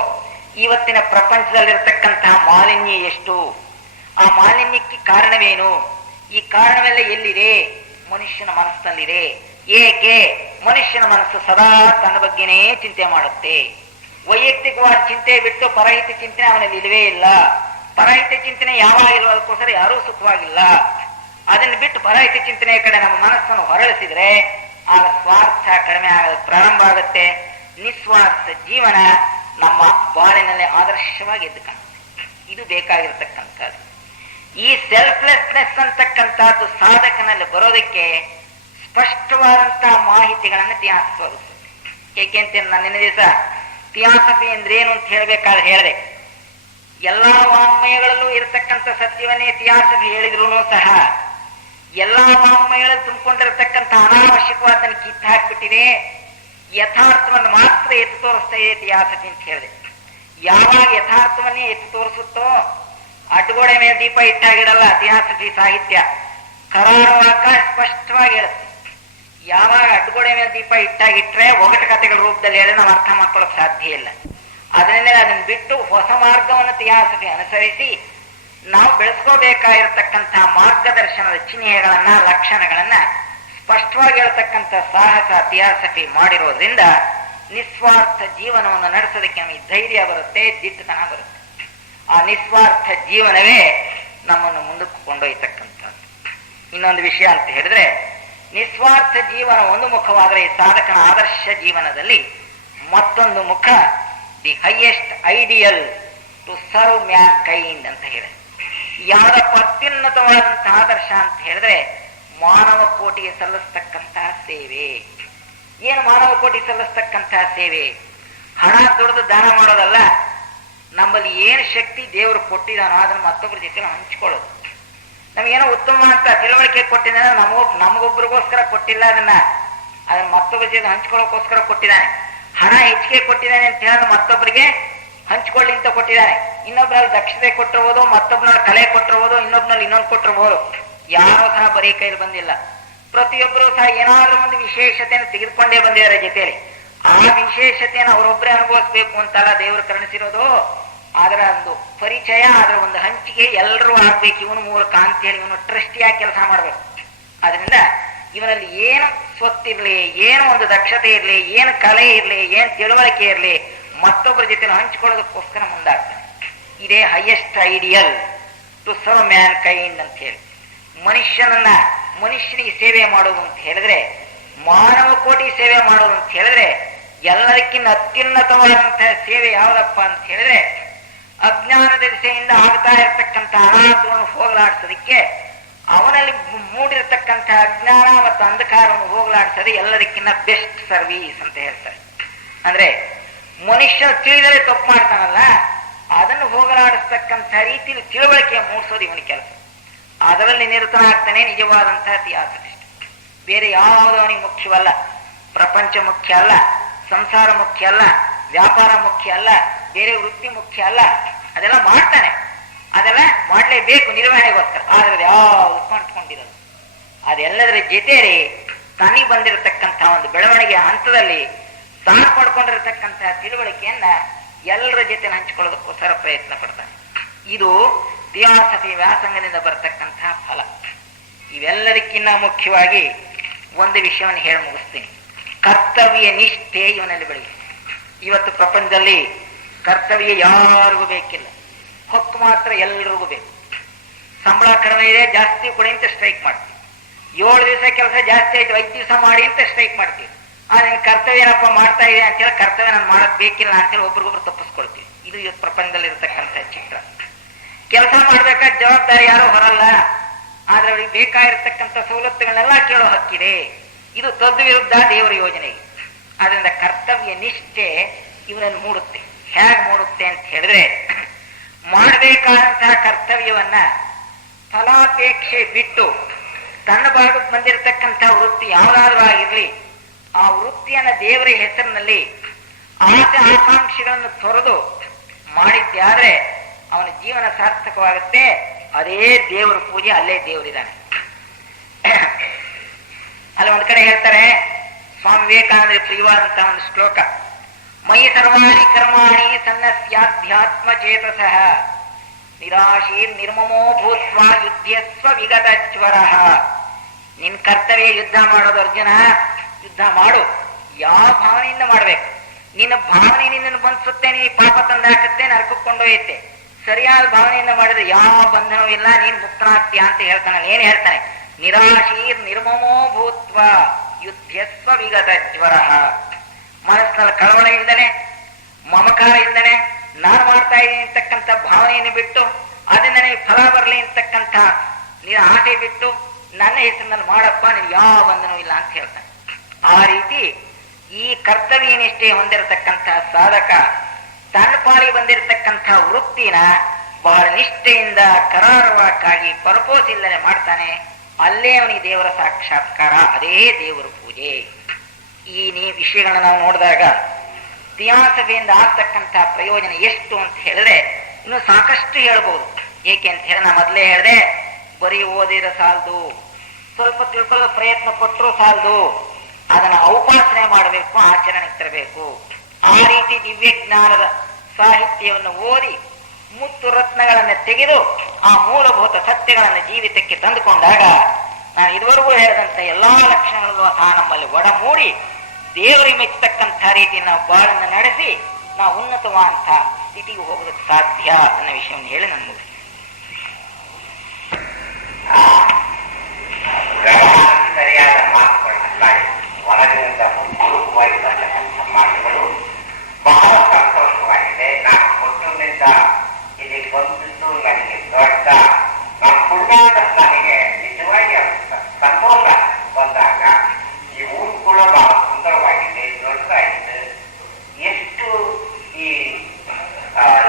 ಇವತ್ತಿನ ಪ್ರಪಂಚದಲ್ಲಿರ್ತಕ್ಕಂತಹ ಮಾಲಿನ್ಯ ಎಷ್ಟು, ಆ ಮಾಲಿನ್ಯಕ್ಕೆ ಕಾರಣವೇನು, ಈ ಕಾರಣವೆಲ್ಲ ಎಲ್ಲಿದೆ? ಮನುಷ್ಯನ ಮನಸ್ಸಿನಲ್ಲಿದೆ. ಏಕೆ? ಮನುಷ್ಯನ ಮನಸ್ಸು ಸದಾ ತನ್ನ ಬಗ್ಗೆನೇ ಚಿಂತೆ ಮಾಡುತ್ತೆ. ವೈಯಕ್ತಿಕವಾದ ಚಿಂತೆ ಬಿಟ್ಟು ಪರಹಿತ ಚಿಂತನೆ ಅವನಲ್ಲಿ ಇಲ್ಲವೇ ಇಲ್ಲ. ಪರಹಿತ ಚಿಂತನೆ ಯಾವಾಗ ಇಲ್ವೋ ಅದಕ್ಕೋಸ್ಕರ ಯಾರೂ ಸುಖವಾಗಿಲ್ಲ. ಅದನ್ನು ಬಿಟ್ಟು ಪರಹಿತ ಚಿಂತನೆಯ ಕಡೆ ನಮ್ಮ ಮನಸ್ಸನ್ನು ಹೊರಳಿಸಿದ್ರೆ ಆಗ ಸ್ವಾರ್ಥ ಕಡಿಮೆ ಆಗೋದು ಪ್ರಾರಂಭ ಆಗುತ್ತೆ. ನಿಸ್ವಾರ್ಥ ಜೀವನ ನಮ್ಮ ಬಾಳಿನಲ್ಲಿ ಆದರ್ಶವಾಗಿ ಎದ್ದು ಕಾಣುತ್ತೆ. ಇದು ಬೇಕಾಗಿರ್ತಕ್ಕಂಥದ್ದು. ಈ ಸೆಲ್ಫ್ಲೆಸ್ನೆಸ್ ಅಂತಕ್ಕಂಥದ್ದು ಸಾಧಕನಲ್ಲಿ ಬರೋದಕ್ಕೆ ಸ್ಪಷ್ಟವಾದಂತಹ ಮಾಹಿತಿಗಳನ್ನು ಇತಿಹಾಸ ಒದಗಿಸುತ್ತೆ. ಏಕೆಂತ ನಾನು ನಿನ್ನೆ ದಿವಸ ಥಿಯಾಸಫಿ ಅಂದ್ರೇನು ಅಂತ ಹೇಳ್ಬೇಕಾದ್ರೆ ಹೇಳಿದೆ. ಎಲ್ಲಾ ವಾಂಗ್ಮಯಗಳಲ್ಲೂ ಇರತಕ್ಕಂಥ ಸತ್ಯವನ್ನೇ ಥಿಯಾಸಫಿ ಹೇಳಿದ್ರು ಸಹ ಎಲ್ಲಾ ವಾಂಗ್ಮಯಗಳಲ್ಲಿ ತುಂಬಿಕೊಂಡಿರತಕ್ಕಂಥ ಅನಾವಶ್ಯಕವಾದನ್ನು ಕಿತ್ತು ಹಾಕ್ಬಿಟ್ಟಿದೆ. ಯಥಾರ್ಥವನ್ನು ಮಾತ್ರ ಎತ್ತು ತೋರಿಸ್ತಾ ಇದೆ ಥಿಯಾಸಫಿ ಅಂತ ಹೇಳಿದೆ. ಯಾವಾಗ ಯಥಾರ್ಥವನ್ನೇ ಎತ್ತು ತೋರಿಸುತ್ತೋ ಅಡ್ಗೋಡೆ ಮೇಲೆ ದೀಪ ಇಟ್ಟಾಗಿಡಲ್ಲ ಥಿಯಾಸಫಿ ಸಾಹಿತ್ಯ. ಕರಾರುವಾಕ ಸ್ಪಷ್ಟವಾಗಿ ಹೇಳುತ್ತೆ. ಯಾವಾಗ ಅಡ್ಗೋಡೆ ಮೇಲೆ ದೀಪ ಇಟ್ಟಾಗಿಟ್ರೆ ಒಗಟು ಕಥೆಗಳ ರೂಪದಲ್ಲಿ ಹೇಳಿದ್ರೆ ನಾವು ಅರ್ಥ ಮಾಡ್ಕೊಳ್ಳೋಕೆ ಸಾಧ್ಯ ಇಲ್ಲ. ಅದರಿಂದ ಅದನ್ನು ಬಿಟ್ಟು ಹೊಸ ಮಾರ್ಗವನ್ನು ಥಿಯಾಸಫಿ ಅನುಸರಿಸಿ ನಾವು ಬೆಳೆಸ್ಕೋಬೇಕಾಗಿರತಕ್ಕಂತಹ ಮಾರ್ಗದರ್ಶನದ ಚಿಹ್ನೆಗಳನ್ನ, ಲಕ್ಷಣಗಳನ್ನ ಸ್ಪಷ್ಟವಾಗಿ ಹೇಳ್ತಕ್ಕಂಥ ಸಾಹಸ ಥಿಯಾಸಫಿ ಮಾಡಿರೋದ್ರಿಂದ ನಿಸ್ವಾರ್ಥ ಜೀವನವನ್ನು ನಡೆಸೋದಕ್ಕೆ ನಮಗೆ ಧೈರ್ಯ ಬರುತ್ತೆ, ದಿಟ್ಟತನ ಬರುತ್ತೆ. ಆ ನಿಸ್ವಾರ್ಥ ಜೀವನವೇ ನಮ್ಮನ್ನು ಮುಂದಕ್ಕೆ ಕೊಂಡೊಯ್ತಕ್ಕಂಥದ್ದು. ಇನ್ನೊಂದು ವಿಷಯ ಅಂತ ಹೇಳಿದ್ರೆ, ನಿಸ್ವಾರ್ಥ ಜೀವನ ಒಂದು ಮುಖವಾದರೆ ಈ ಸಾಧಕನ ಆದರ್ಶ ಜೀವನದಲ್ಲಿ ಮತ್ತೊಂದು ಮುಖ the highest ideal to serve mankind ಅಂತ ಹೇಳಿ. ಯಾವುದಪ್ಪ ಅತ್ಯುನ್ನತವಾದಂತಹ ಆದರ್ಶ ಅಂತ ಹೇಳಿದ್ರೆ ಮಾನವ ಕೋಟಿಗೆ ಸಲ್ಲಿಸ್ತಕ್ಕಂತಹ ಸೇವೆ. ಏನು ಮಾನವ ಕೋಟಿ ಸಲ್ಲಿಸ್ತಕ್ಕಂತಹ ಸೇವೆ? ಹಣ ದುಡಿದು ದಾನ ಮಾಡೋದಲ್ಲ. ನಮ್ಮಲ್ಲಿ ಏನು ಶಕ್ತಿ ದೇವರು ಕೊಟ್ಟಿದ್ದಾನೋ ಅದನ್ನು ಮತ್ತೊಬ್ಬರ ಜೊತೆ ಹಂಚ್ಕೊಳ್ಳೋದು. ನಮಗೇನೋ ಉತ್ತಮ ಅಂತ ತಿಳುವಳಿಕೆ ಕೊಟ್ಟಿದ್ದಾನೆ, ನಮಗೊಬ್ರಿಗೋಸ್ಕರ ಕೊಟ್ಟಿಲ್ಲ, ಅದನ್ನ ಮತ್ತೊಬ್ಬರ ಜೊತೆ ಹಂಚ್ಕೊಳ್ಳೋಕೋಸ್ಕರ ಕೊಟ್ಟಿದ್ದಾನೆ. ಹಣ ಹೆಚ್ಚಿಗೆ ಕೊಟ್ಟಿದ್ದಾನೆ ಅಂತ ಹೇಳೋದು ಮತ್ತೊಬ್ಬರಿಗೆ ಹಂಚ್ಕೊಳ್ಳಿ ಅಂತ ಕೊಟ್ಟಿದ್ದಾನೆ. ಇನ್ನೊಬ್ರಲ್ಲಿ ದಕ್ಷತೆ ಕೊಟ್ಟಿರ್ಬೋದು, ಮತ್ತೊಬ್ಬನಲ್ಲಿ ಕಲೆ ಕೊಟ್ಟಿರ್ಬೋದು, ಇನ್ನೊಬ್ನಲ್ಲಿ ಇನ್ನೊಂದು ಕೊಟ್ಟಿರ್ಬೋದು. ಯಾರೂ ಸಹ ಬರೀ ಕೈಲಿ ಬಂದಿಲ್ಲ. ಪ್ರತಿಯೊಬ್ಬರು ಸಹ ಏನಾದ್ರೂ ಒಂದು ವಿಶೇಷತೆಯನ್ನು ತೆಗೆದುಕೊಂಡೇ ಬಂದಿದ್ದಾರೆ ಜೊತೆಯಲ್ಲಿ. ಆ ವಿಶೇಷತೆಯನ್ನು ಅವರೊಬ್ಬರೇ ಅನುಭವಿಸ್ಬೇಕು ಅಂತಲ್ಲ ದೇವರು ಕರುಣಿಸಿರೋದು. ಅದರ ಒಂದು ಪರಿಚಯ, ಅದರ ಒಂದು ಹಂಚಿಕೆ ಎಲ್ಲರೂ ಆಗ್ಬೇಕು ಇವನು ಮೂಲಕ ಅಂತೇಳಿ ಇವನು ಟ್ರಸ್ಟಿಯಾಗಿ ಕೆಲಸ ಮಾಡ್ಬೇಕು. ಅದರಿಂದ ಇವನಲ್ಲಿ ಏನು ಸ್ವತ್ತಿರ್ಲಿ, ಏನು ಒಂದು ದಕ್ಷತೆ ಇರಲಿ, ಏನು ಕಲೆ ಇರಲಿ, ಏನು ತಿಳುವಳಿಕೆ ಇರಲಿ, ಮತ್ತೊಬ್ಬರ ಜೊತೆ ಹಂಚಿಕೊಳ್ಳೋದಕ್ಕೋಸ್ಕರ ಮುಂದಾಗ್ತಾನೆ. ಇದೇ highest ideal to serve mankind ಅಂತ ಹೇಳಿ. ಮನುಷ್ಯನಿಗೆ ಸೇವೆ ಮಾಡೋದು ಅಂತ ಹೇಳಿದ್ರೆ, ಮಾನವ ಕೋಟಿ ಸೇವೆ ಮಾಡೋದು ಅಂತ ಹೇಳಿದ್ರೆ, ಎಲ್ಲದಕ್ಕಿಂತ ಅತ್ಯುನ್ನತವಾದಂತಹ ಸೇವೆ ಯಾವುದಪ್ಪ ಅಂತ ಹೇಳಿದ್ರೆ, ಅಜ್ಞಾನದ ದಿಸೆಯಿಂದ ಆಗ್ತಾ ಇರತಕ್ಕಂಥ ಅನಾಹುತವನ್ನು ಹೋಗಲಾಡಿಸೋದಿಕ್ಕೆ, ಅವನಲ್ಲಿ ಮೂಡಿರತಕ್ಕಂಥ ಅಜ್ಞಾನ ಮತ್ತು ಅಂಧಕಾರವನ್ನು ಹೋಗಲಾಡಿಸೋದು ಎಲ್ಲದಕ್ಕಿಂತ ಬೆಸ್ಟ್ ಸರ್ವೀಸ್ ಅಂತ ಹೇಳ್ತಾರೆ. ಅಂದ್ರೆ ಮನುಷ್ಯ ತಿಳಿದರೆ ತಪ್ಪು ಮಾಡ್ತಾನಲ್ಲ, ಅದನ್ನು ಹೋಗಲಾಡಿಸ್ತಕ್ಕಂಥ ರೀತಿಯಲ್ಲಿ ತಿಳುವಳಿಕೆ ಮೂಡಿಸೋದು ಇವನ ಕೆಲಸ. ಅದರಲ್ಲಿ ನಿರತನಾಗ್ತಾನೆ ನಿಜವಾದಂತಹ ಥಿಯಾಸಫಿಸ್ಟ್. ಬೇರೆ ಯಾವುದು ಅವನಿಗೆ ಮುಖ್ಯವಲ್ಲ. ಪ್ರಪಂಚ ಮುಖ್ಯ ಅಲ್ಲ, ಸಂಸಾರ ಮುಖ್ಯ ಅಲ್ಲ, ವ್ಯಾಪಾರ ಮುಖ್ಯ ಅಲ್ಲ, ಬೇರೆ ವೃತ್ತಿ ಮುಖ್ಯ ಅಲ್ಲ. ಅದೆಲ್ಲ ಮಾಡ್ತಾನೆ, ಅದೆಲ್ಲ ಮಾಡಲೇಬೇಕು ನಿರ್ವಹಣೆಗೋಸ್ಕರ. ಆದ್ರೆ ಯಾವುದು ಅಂಟ್ಕೊಂಡಿರೋದು ಅದೆಲ್ಲದರ ಜೊತೆಯಲ್ಲಿ ತನ್ನಿಗೆ ಬಂದಿರತಕ್ಕಂಥ ಒಂದು ಬೆಳವಣಿಗೆ ಹಂತದಲ್ಲಿ ತಾನು ಪಡ್ಕೊಂಡಿರತಕ್ಕಂತಹ ತಿಳುವಳಿಕೆಯನ್ನ ಎಲ್ಲರ ಜೊತೆ ಹಂಚಿಕೊಳ್ಳೋದಕ್ಕೋಸ್ಕರ ಪ್ರಯತ್ನ ಪಡ್ತಾನೆ. ಇದು ಥಿಯಾಸಫಿ ವ್ಯಾಸಂಗದಿಂದ ಬರತಕ್ಕಂತಹ ಫಲ. ಇವೆಲ್ಲದಕ್ಕಿಂತ ಮುಖ್ಯವಾಗಿ ಒಂದು ವಿಷಯವನ್ನು ಹೇಳಿ ಮುಗಿಸ್ತೀನಿ. ಕರ್ತವ್ಯ ನಿಷ್ಠೆ ಇವನಲ್ಲಿ ಬೆಳೆಯುತ್ತೆ. ಇವತ್ತು ಪ್ರಪಂಚದಲ್ಲಿ ಕರ್ತವ್ಯ ಯಾರಿಗೂ ಬೇಕಿಲ್ಲ, ಹೊಕ್ಕು ಮಾತ್ರ ಎಲ್ರಿಗೂ ಬೇಕು. ಸಂಬಳ ಕಡಿಮೆ ಇದೆ, ಜಾಸ್ತಿ ಕೊಡಿ ಅಂತ ಸ್ಟ್ರೈಕ್ ಮಾಡ್ತೀವಿ. 7 ದಿವಸ ಕೆಲಸ ಜಾಸ್ತಿ ಆಯ್ತು, 5 ದಿವಸ ಮಾಡಿ ಅಂತ ಸ್ಟ್ರೈಕ್ ಮಾಡ್ತೀವಿ. ನಿನ್ ಕರ್ತವ್ಯ ಏನಪ್ಪ ಮಾಡ್ತಾ ಇದೆ ಅಂತೇಳಿ ಕರ್ತವ್ಯ ನಾನು ಮಾಡೋದ್ ಬೇಕಿಲ್ಲ ಅಂತೇಳಿ ಒಬ್ರಿಗೊಬ್ರು ತಪ್ಪಿಸ್ಕೊಳ್ತೀವಿ. ಇದು ಇವತ್ತು ಪ್ರಪಂಚದಲ್ಲಿ ಇರತಕ್ಕಂಥ ಚಿತ್ರ. ಕೆಲಸ ಮಾಡ್ಬೇಕಾದ ಜವಾಬ್ದಾರಿ ಯಾರು ಹೊರಲ್ಲ, ಆದ್ರೆ ಅವ್ರಿಗೆ ಬೇಕಾಗಿರ್ತಕ್ಕಂಥ ಸವಲತ್ತುಗಳನ್ನೆಲ್ಲ ಕೇಳೋ ಹಕ್ಕಿದೆ. ಇದು ತದ್ವಿರುದ್ಧ ದೇವರ ಯೋಜನೆ. ಆದ್ರಿಂದ ಕರ್ತವ್ಯ ನಿಷ್ಠೆ ಇವನನ್ನು ಮೂಡುತ್ತೆ. ಹೇಗೆ ಮೂಡುತ್ತೆ ಅಂತ ಹೇಳಿದ್ರೆ, ಮಾಡಬೇಕಾದಂತಹ ಕರ್ತವ್ಯವನ್ನ ಫಲಾಪೇಕ್ಷೆ ಬಿಟ್ಟು ತನ್ನ ಭಾಗಕ್ಕೆ ಬಂದಿರತಕ್ಕಂಥ ವೃತ್ತಿ ಯಾವುದಾದ್ರೂ ಆಗಿರ್ಲಿ, ಆ ವೃತ್ತಿಯನ್ನ ದೇವರ ಹೆಸರಿನಲ್ಲಿ ಆಸೆ ಆಕಾಂಕ್ಷೆಗಳನ್ನು ತೊರೆದು ಮಾಡಿದ್ದೆ ಆದ್ರೆ ಅವನ ಜೀವನ ಸಾರ್ಥಕವಾಗುತ್ತೆ. ಅದೇ ದೇವರ ಪೂಜೆ, ಅಲ್ಲೇ ದೇವರಿದ್ದಾನೆ. ಅಲ್ಲಿ ಒಂದ್ ಕಡೆ ಹೇಳ್ತಾರೆ, ಸ್ವಾಮಿ ವಿವೇಕಾನಂದ ಪ್ರಿಯವಾದಂತಹ ಒಂದು ಶ್ಲೋಕ, ಮಯಿ ಸರ್ವಾಣಿ ಕರ್ಮಾಣಿ ಸನ್ನಸ್ಯಾಧ್ಯಾತ್ಮ ಚೇತಸಃ ನಿರಾಶೀರ್ ನಿರ್ಮಮೋ ಭೂತ್ವ ಯುದ್ಧಸ್ವ ವಿಗತ ಜ್ವರ. ನಿನ್ ಕರ್ತವ್ಯ ಯುದ್ಧ ಮಾಡೋದು ಅರ್ಜುನ, ಯುದ್ಧ ಮಾಡು. ಯಾವ ಭಾವನೆಯಿಂದ ಮಾಡ್ಬೇಕು. ನಿನ್ನ ಭಾವನೆ ನಿನ್ನನ್ನು ಬಂಧಿಸುತ್ತೆ, ನೀನು ಪಾಪ ತಂದಾಕತ್ತೆ, ನರಕಕ್ಕೊಂಡೊಯ್ಯುತ್ತೆ. ಸರಿಯಾದ ಭಾವನೆಯಿಂದ ಮಾಡಿದ್ರೆ ಯಾವ ಬಂಧನವೂ ಇಲ್ಲ, ನೀನ್ ಮುಕ್ತನಾಗ್ತೀಯ ಅಂತ ಹೇಳ್ತಾನೆ. ಏನ್ ಹೇಳ್ತಾನೆ? ನಿರಾಶೀರ್ ನಿರ್ಮಮೋ ಭೂತ್ವ ಯುದ್ಧಸ್ವ ವಿಗತ ಜ್ವರ. ಮನಸ್ಸಿನಲ್ಲಿ ಕಳವಳ ಇಲ್ದನೆ, ಮಮಕಾರ ಇಲ್ದನೆ, ನಾನು ಮಾಡ್ತಾ ಇದ್ದೀನಿ ಅಂತಕ್ಕಂಥ ಭಾವನೆಯನ್ನು ಬಿಟ್ಟು, ಅದರಿಂದ ನನಗೆ ಫಲ ಬರಲಿ ಅಂತಕ್ಕಂಥ ನೀನು ಆಸೆ ಬಿಟ್ಟು ನನ್ನ ಹೆಸರಿನಲ್ಲಿ ಮಾಡಪ್ಪ, ನೀನು ಯಾವ ಬಂಧನವೂ ಇಲ್ಲ ಅಂತ ಹೇಳ್ತಾನೆ. ಆ ರೀತಿ ಈ ಕರ್ತವ್ಯ ನಿಷ್ಠೆ ಹೊಂದಿರತಕ್ಕಂಥ ಸಾಧಕ ತನ್ನ ಪಾಲಿಗೆ ಬಂದಿರತಕ್ಕಂಥ ವೃತ್ತಿನ ಬಹಳ ನಿಷ್ಠೆಯಿಂದ ಕರಾರುವಕ್ಕಾಗಿ ಪರ್ಪೋಸ್ ಇಲ್ಲದೆ ಮಾಡ್ತಾನೆ. ಅಲ್ಲೇ ಅವನಿಗೆ ದೇವರ ಸಾಕ್ಷಾತ್ಕಾರ, ಅದೇ ದೇವರ ಪೂಜೆ. ಈ ವಿಷಯಗಳನ್ನ ನಾವು ನೋಡಿದಾಗ ಥಿಯಾಸಫಿಯಿಂದ ಆಗ್ತಕ್ಕಂಥ ಪ್ರಯೋಜನ ಎಷ್ಟು ಅಂತ ಹೇಳಿದ್ರೆ ಇನ್ನು ಸಾಕಷ್ಟು ಹೇಳ್ಬೋದು. ಏಕೆ ಅಂತ ಹೇಳಿ ನಾ ಮೊದಲೇ ಹೇಳಿದೆ, ಬರೀ ಓದಿರ ಸಾಲದು, ಸ್ವಲ್ಪ ತಿಳ್ಕೊಳ್ಳೋ ಪ್ರಯತ್ನ ಕೊಟ್ಟರು ಸಾಲದು, ಅದನ್ನ ಔಪಾಸನೆ ಮಾಡಬೇಕು, ಆಚರಣೆಗೆ ತರಬೇಕು. ಆ ರೀತಿ ದಿವ್ಯ ಜ್ಞಾನದ ಸಾಹಿತ್ಯವನ್ನು ಓದಿ ಮುತ್ತು ರತ್ನಗಳನ್ನು ತೆಗೆದು ಆ ಮೂಲಭೂತ ಸತ್ಯಗಳನ್ನು ಜೀವಿತಕ್ಕೆ ತಂದುಕೊಂಡಾಗ ನಾನು ಇದುವರೆಗೂ ಹೇಳಿದಂಥ ಎಲ್ಲಾ ಲಕ್ಷಣಗಳು ಆ ನಮ್ಮಲ್ಲಿ ಒಡಮೂಡಿ ದೇವರಿಗೆ ಮೆಚ್ಚತಕ್ಕಂಥ ರೀತಿ ನಾವು ಬಾಳನ್ನು ನಡೆಸಿ ನಾವು ಉನ್ನತವಾದಂತಹ ಸ್ಥಿತಿಗೆ ಹೋಗೋದಕ್ಕೆ ಸಾಧ್ಯ ಅನ್ನೋ ವಿಷಯವನ್ನು ಹೇಳಿ ನಾನು ಮುಗಿಸ್ತೀನಿ. ಸರಿಯಾದ ಮಾತುಗಳನ್ನ ಒಳಗಿನಿಂದ ಮುಂಚೂಕವಾಗಿ ಬರ್ತಕ್ಕಂಥ ಮಾತುಗಳು ಬಹಳ ಸಂತೋಷವಾಗಿದೆ. ನಾನು ಹುಟ್ಟಿನಿಂದ ಇಲ್ಲಿಗೆ ಬಂದಿದ್ದು ನನಗೆ ದೊಡ್ಡ ನಮ್ಮ ಪುಣ್ಯಾದ ನನಗೆ ನಿಜವಾಗಿ ಸಂತೋಷ ಬಂದಾಗ ಈ ಊರು ಕೂಡ ಬಹಳ ಸುಂದರವಾಗಿದೆ, ದೊಡ್ಡದಾಗಿದೆ. ಎಷ್ಟು ಈ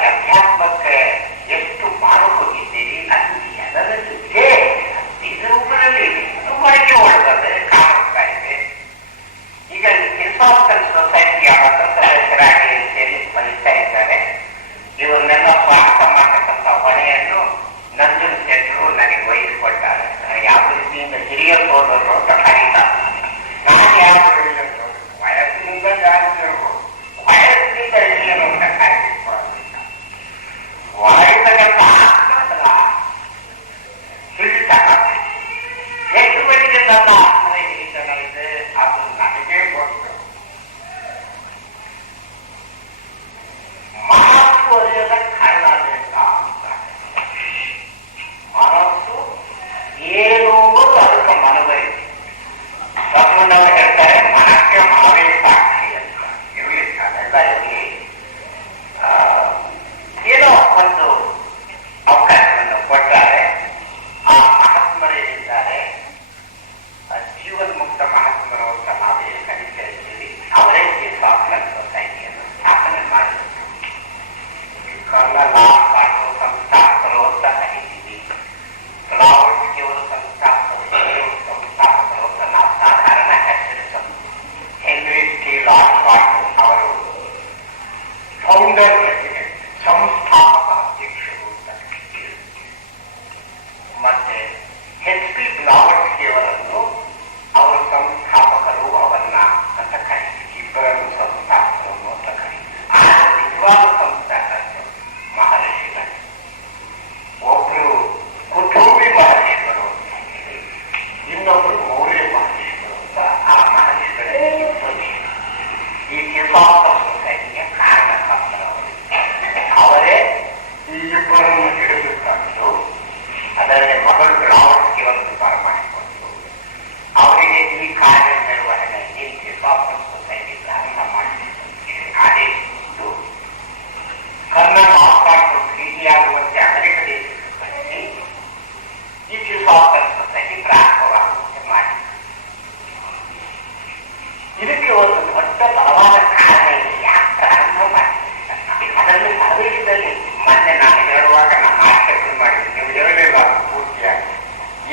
ಅಧ್ಯಾತ್ಮ ಹಿರಿಯ ಸೋದರರು ಅಂತ ಕರೀತಾರೆ. ನಾನು ಯಾರು ಹಿರಿಯ ಸೋದರ? ವಯಸ್ಸಿನಿಂದ ಜಾಸ್ತಿ ಇರ್ಬೋದು, ವಯಸ್ಸಿನಿಂದ ಹಿರಿಯರು ಅಂತ ಕರೀತಿರ್ಬಾರ್ದಿಲ್ಲ. ವಯಸ್ಸಗಂತ ಆತ್ಮದಲ್ಲ ಹಿಡಿತನ. ಎಷ್ಟು ಮಟ್ಟಿಗೆ ನನ್ನ ಆತ್ಮದ ಹಿಡಿತನ ಇದೆ ಅದು ನನಗೆ ಗೊತ್ತು. ಮನಸ್ಸು ಅರಿಯದ ಕಳ್ಳಬೇಕ ಅಂತ. ಮನಸ್ಸು ಏನು ಅದಕ್ಕೆ ಮನವೇ. ಬಸವಣ್ಣವರು ಹೇಳ್ತಾರೆ ಮನಕ್ಕೆ ಮನವೇ ಸಾಕ್ಷಿ ಅಂತ. ಇರಲಿ ಅದೆಲ್ಲ ಇರಲಿ. ಏನೋ ಒಂದು ಅವಕಾಶವನ್ನು ಕೊಟ್ಟಾರೆ. ಆ ಮಹಾತ್ಮರೇನಿದ್ದಾರೆ, ಜೀವನ್ ಮುಕ್ತ ಮಹಾತ್ಮರು ಅಂತ ನಾವೇನು ಕರೀತಾ ಇದ್ದೀವಿ, ಅವರೇ ಈ ಸಾಫ್ಟ್ವೇರ್ ಸೊಸೈಟಿಯನ್ನು ಸ್ಥಾಪನೆ ಮಾಡಿದ್ರು. ಕರ್ನಾಟಕ ಸಂಸ್ಥಾಪಕರು ಅಂತ ಕರೀತೀವಿ. ಕಲಾವತಿಯವರು ಸಂಸ್ಥಾಪಕರು, ಸಂಸ್ಥಾಪಕರು ಅಂತ ನಾವು ಸಾಧಾರಣ ಹೆಸರಿಸೋದು. ಹೆನ್ರಿ ಟಿ ಲಾಡ್ ಅವರು ಫೌಂಡರ್ ಪ್ರೆಸಿಡೆಂಟ್, ಸಂಸ್ಥಾಪಕ ಅಧ್ಯಕ್ಷರು ಅಂತ ಕರೀತೀವಿ. ಮತ್ತೆ ಎಚ್ ಪಿ ಬ್ಲಾವರ್ಸ್ಕಿಯವರನ್ನು ಅವರು ಸಂಸ್ಥಾಪಕರು ಅವನ್ನ ಅಂತ ಕರೀತೀವಿ. ಇಬ್ಬರನ್ನು ಸಂಸ್ಥಾಪಕರು ಅಂತ ಕರೀತೀವಿ. ಆ ನಿಜವಾದ ಸಂಸ್ಥಾಪಕರು ಮಹರ್ಷಿಗಳು. ಒಬ್ರು ಕುಟುಂಬಿ ಮಹರ್ಷಿಗಳು ಅಂತ ಹೇಳಿ, ಇನ್ನೊಬ್ರು ಮೌರ್ಯ ಮಹರ್ಷಿಗಳು ಅಂತ. ಆ ಮಹರ್ಷಿಗಳೇ ಈ ಫಿಲಾಸಫರ್ ಸೊಸೈಟಿಗೆ ಕಾರಣಕರ್ತರವರು. ಅವರೇ ಈ ಇಬ್ಬರನ್ನು ಹಿಡಿದು ತಂದು ಅದರಲ್ಲಿ ಮಗಳು ಬ್ಲಾವರ್ಸ್ಕಿ ಒಂದು ಬರಮಾಡಿಕೊಂಡು ಅವರಿಗೆ ಈ ಕಾರ್ಯ ನಿರ್ವಹಣೆಯಲ್ಲಿ ಫಿಲಾಸಫರ್ ಸೊಸೈಟಿ ಪ್ರಾರಂಭ ಮಾಡಬೇಕು ಅಂತ ಹೇಳಿ ಆದೇಶಿಸಿದ್ದು. ಕನ್ನಡ ಅವಕಾಶಗಳು ಭೇಟಿಯಾಗುವಂತೆ ಅಮೆರಿಕ ದೇಶಕ್ಕೆ ಕಳಿಸಿ ಈ ಫಿಲಾಸಫರ್ ಸೊಸೈಟಿ ಪ್ರಾರಂಭವಾಗುವಂತೆ ಮಾಡಿ. ಇದಕ್ಕೆ ಒಂದು ದೊಡ್ಡ ಬಲವಾದ ಕಾರಣ ಇದೆ. ಯಾಕೆ ಪ್ರಾರಂಭ ಮಾಡಿದ್ದಾರೆ ಅದರಲ್ಲಿ ಪ್ರವೇಶದಲ್ಲಿ ಮೊನ್ನೆ ನಾನು ಹೇಳುವಾಗ ನಾನು ಆಕ್ಷೇಪಣೆ ಮಾಡಿದ್ದೀನಿ. ನೀವು ಹೇಳಲಿಲ್ಲ ಅದು ಪೂರ್ತಿಯಾಗಿ.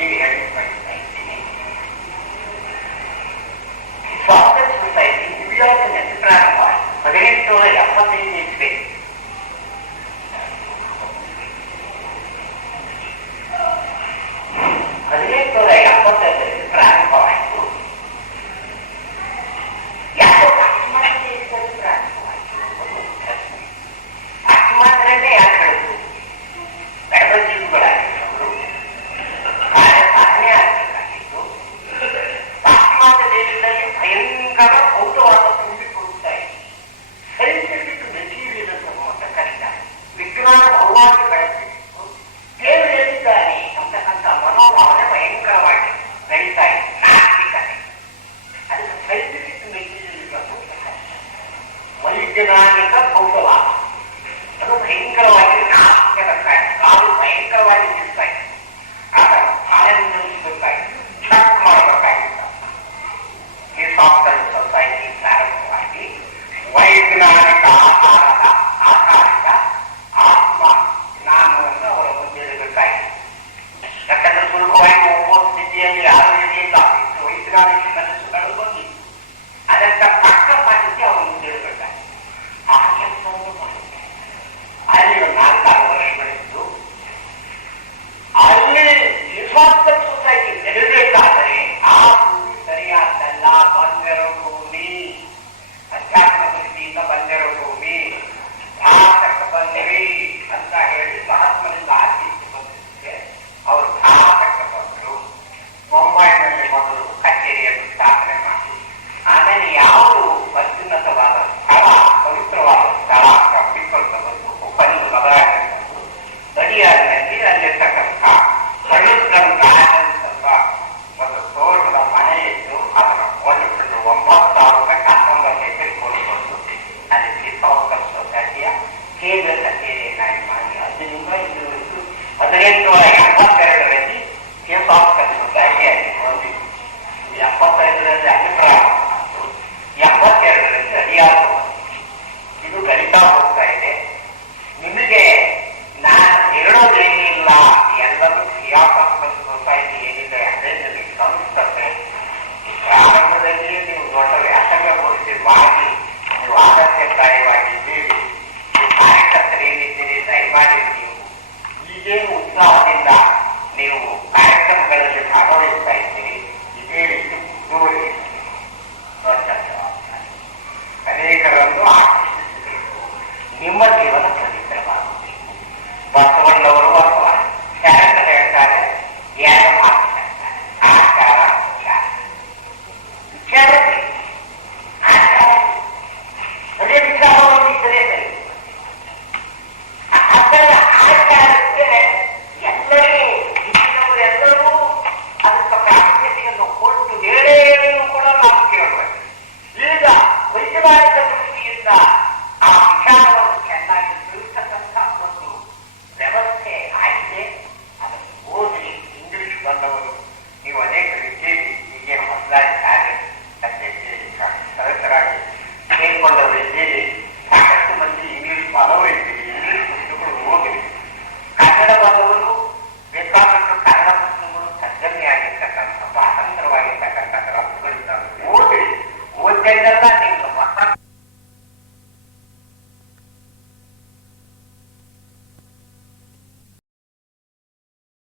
ಈಗ ಹೇಳಿ ಬಯಸ್ತಾ ಇದ್ದೀನಿ. ಫಿಲಾಸಫರ್ ಸೊಸೈಟಿ ನ್ಯೂಯಾರ್ಕ್ನಲ್ಲಿ ಪ್ರಾರಂಭ 1875 ಇಸ್ವಿ. 1875 ಪ್ರಾರಂಭವಾಯಿತು. ಯಾಕೋ ಪಾಶ್ಚಿಮಾತ್ಯ ದೇಶದಲ್ಲಿ ಪ್ರಾರಂಭವಾಯಿತು ಅನ್ನೋದು ಪ್ರಶ್ನೆ. ಪಾಶ್ಚಿಮಾತ್ಯರನ್ನೇ ಯಾಕೆ ಹೇಳಿದ್ರು? ಗರ್ಭಜೀವಿಗಳಾಗಿದ್ದವರು ಕಾರ್ಯ ಸಾಧನೆ ಆಗಬೇಕಾಗಿತ್ತು. ಪಾಶ್ಚಿಮಾತ್ಯ ದೇಶದಲ್ಲಿ ಭಯಂಕರ ಭೌತವಾದ ತುಂಬಿಕೊಳ್ಳುತ್ತಾ ಇದೆ. ಸೈಂಟಿಫಿಕ್ ಮೆಟೀರಿಯಲಿಸಮ್ ಅಂತ ಕರೀತಾರೆ. ವಿಜ್ಞಾನ ಬಹುವಾಗಿ ಬೆಳೆಸಿತ್ತು. ದೇವರು ಹೇಳಿದ್ದಾನೆ ಅಂತಕ್ಕಂಥ ಮನೋಭಾವನೆ ಭಯಂಕರವಾಗಿ ಬೆಳೀತಾ ಇದೆ. ನಾಸ್ತಿಕತೆ, ಅದಕ್ಕೆ ಸೈಂಟಿಫಿಕ್ ಮೆಟೀರಿಯಲಿಸಮ್ ಅಂತ ಕರೀತಾರೆ. ವೈಜ್ಞಾನಿಕ ಭೌತವಾದ ಅದು ಭಯಂಕರವಾಗಿ ನಾಸ್ತಿಕದ ಕಾಲು ಭಯಂಕರವಾಗಿ ನಿಲ್ತಾ ಇದೆ. ಆಗ ನಿಲ್ಲಿಸಬೇಕಾಗಿತ್ತು, ಚೆಕ್ ಮಾಡಬೇಕಾಗಿತ್ತು. ಈ ಸಾಫ್ಟ್ವೇರ್ ಸೊಸೈಟಿ ಪ್ರಾರಂಭವಾಗಿ ವೈಜ್ಞಾನಿಕ ಆಧಾರಿತ ಆತ್ಮ ಜ್ಞಾನವನ್ನು ಅವರ ಮುಂದಿಡಬೇಕಾಗಿತ್ತು. ಯಾಕಂದ್ರೆ ಸುಲಭವಾಗಿ ಒಪ್ಪುವ ಸ್ಥಿತಿಯಲ್ಲಿ ಯಾರು ಇರಲಿಲ್ಲ. ವೈಜ್ಞಾನಿಕ ಮನಸ್ಸುಗಳು ಬಂದಿತ್ತು. ಅದಕ್ಕ ಪಕ್ಕ ಪಾಠಕ್ಕೆ ಅವರು ಮುಂದಿಡಬೇಕಾಗಿತ್ತು. ಆ ಕೆಲಸವನ್ನು ಮಾಡುತ್ತೆ. ಅಲ್ಲಿ 4 ವರ್ಷಗಳಿದ್ದು ಅಲ್ಲಿ ಫಿಲಾಸಫರ್ ಸೊಸೈಟಿ ಬೆಳೆಯಬೇಕಾದರೆ ಆ ಭೂಮಿ ಸರಿಯಾದ್ದಲ್ಲ, ಬಂದಿರೋ ಭೂಮಿ, ಅಧ್ಯಾತ್ಮ ದೃಷ್ಟಿಯಿಂದ ಬಂದಿರೋ ಭೂಮಿ, ಭಾರತಕ್ಕೆ ಬಂದಿರಿ ಅಂತ ಹೇಳಿ ಮಹಾತ್ಮನಿಂದ ಆದೇಶ ಬಂದಿದ್ದಕ್ಕೆ ಅವರು ಭಾರತಕ್ಕೆ ಬಂದರು. ಮುಂಬೈನಲ್ಲಿ ಮೊದಲು ಕಚೇರಿಯನ್ನು ಸ್ಥಾಪನೆ ಮಾಡಿ ಆಮೇಲೆ ಯಾವುದು ಅತ್ಯುನ್ನತವಾದ ಸ್ಥಳ, ಪವಿತ್ರವಾದ ಸ್ಥಳ ಅಂತ ಹುಡುಕೊಂಡು ಬಂದು ಒಪ್ಪನಿಗೆ ಬದಲಾವಣೆ ಬಂದು ಗಡಿಯಾರಿನಲ್ಲಿ ಅಲ್ಲಿರ್ತಕ್ಕಂಥ ಸಳುಸ್ಟನ್ ಗಾರ್ಡನ್ಸ್ ಅಂತ ಒಂದು ತೋಟದ ಮನೆ ಇದ್ದು ಅದನ್ನು ಕೊಂಡುಕೊಂಡು 9,19 ಎಕರೆ ಕೊಂಡುಕೊಂಡು ಅಲ್ಲಿ ಫಿಲಾಸಫರ್ ಸೊಸೈಟಿಯ ಕೇಂದ್ರ ಕಚೇರಿಯನ್ನಾಗಿ ಮಾಡಿ 1882ರಲ್ಲಿ ಫಿಲಾಸಫರ್ ಸೊಸೈಟಿಯಾಗಿ ಹೊಂದಿತ್ತು. 75ರಲ್ಲಿ ಅಭಿಪ್ರಾಯ ಮಾಡಿತು, 72ರಲ್ಲಿ ಅಡಿಯಾರು ಬಂತು. ಇದು ಗಣಿತ ಹೋಗ್ತಾ ಇದೆ. ನಿಮಗೆ ನಾನು ಹೇಳೋದೇನಿಲ್ಲ, ಎಲ್ಲರೂ ಫಿಲಾಸಫರ್ ಸೊಸೈಟಿ ಏನಿದೆ ಅದೇ ನಿಮಗೆ ಕಲಿಸ್ತದೆ. ಪ್ರಾರಂಭದಲ್ಲಿ ನೀವು ದೊಡ್ಡ ವ್ಯಾಸಂಗ ಕೊಡಿಸಿ ಮಾಡಿ ನೀವು ಆದರ್ಶಪ್ರಾಯವಾಗಿದ್ದೀರಿ, ನೀವು ಕಾರ್ಯಕರ್ತರೇನಿದ್ದೀರಿ, ದಯಮಾಡಿ ನೀವು ಈಗೇನು ಉತ್ಸಾಹದಿಂದ ನೀವು ಕಾರ್ಯಕ್ರಮಗಳಲ್ಲಿ ಭಾಗವಹಿಸ್ತಾ ಇದ್ದೀರಿ. ಎಲ್ಲ ನೀವು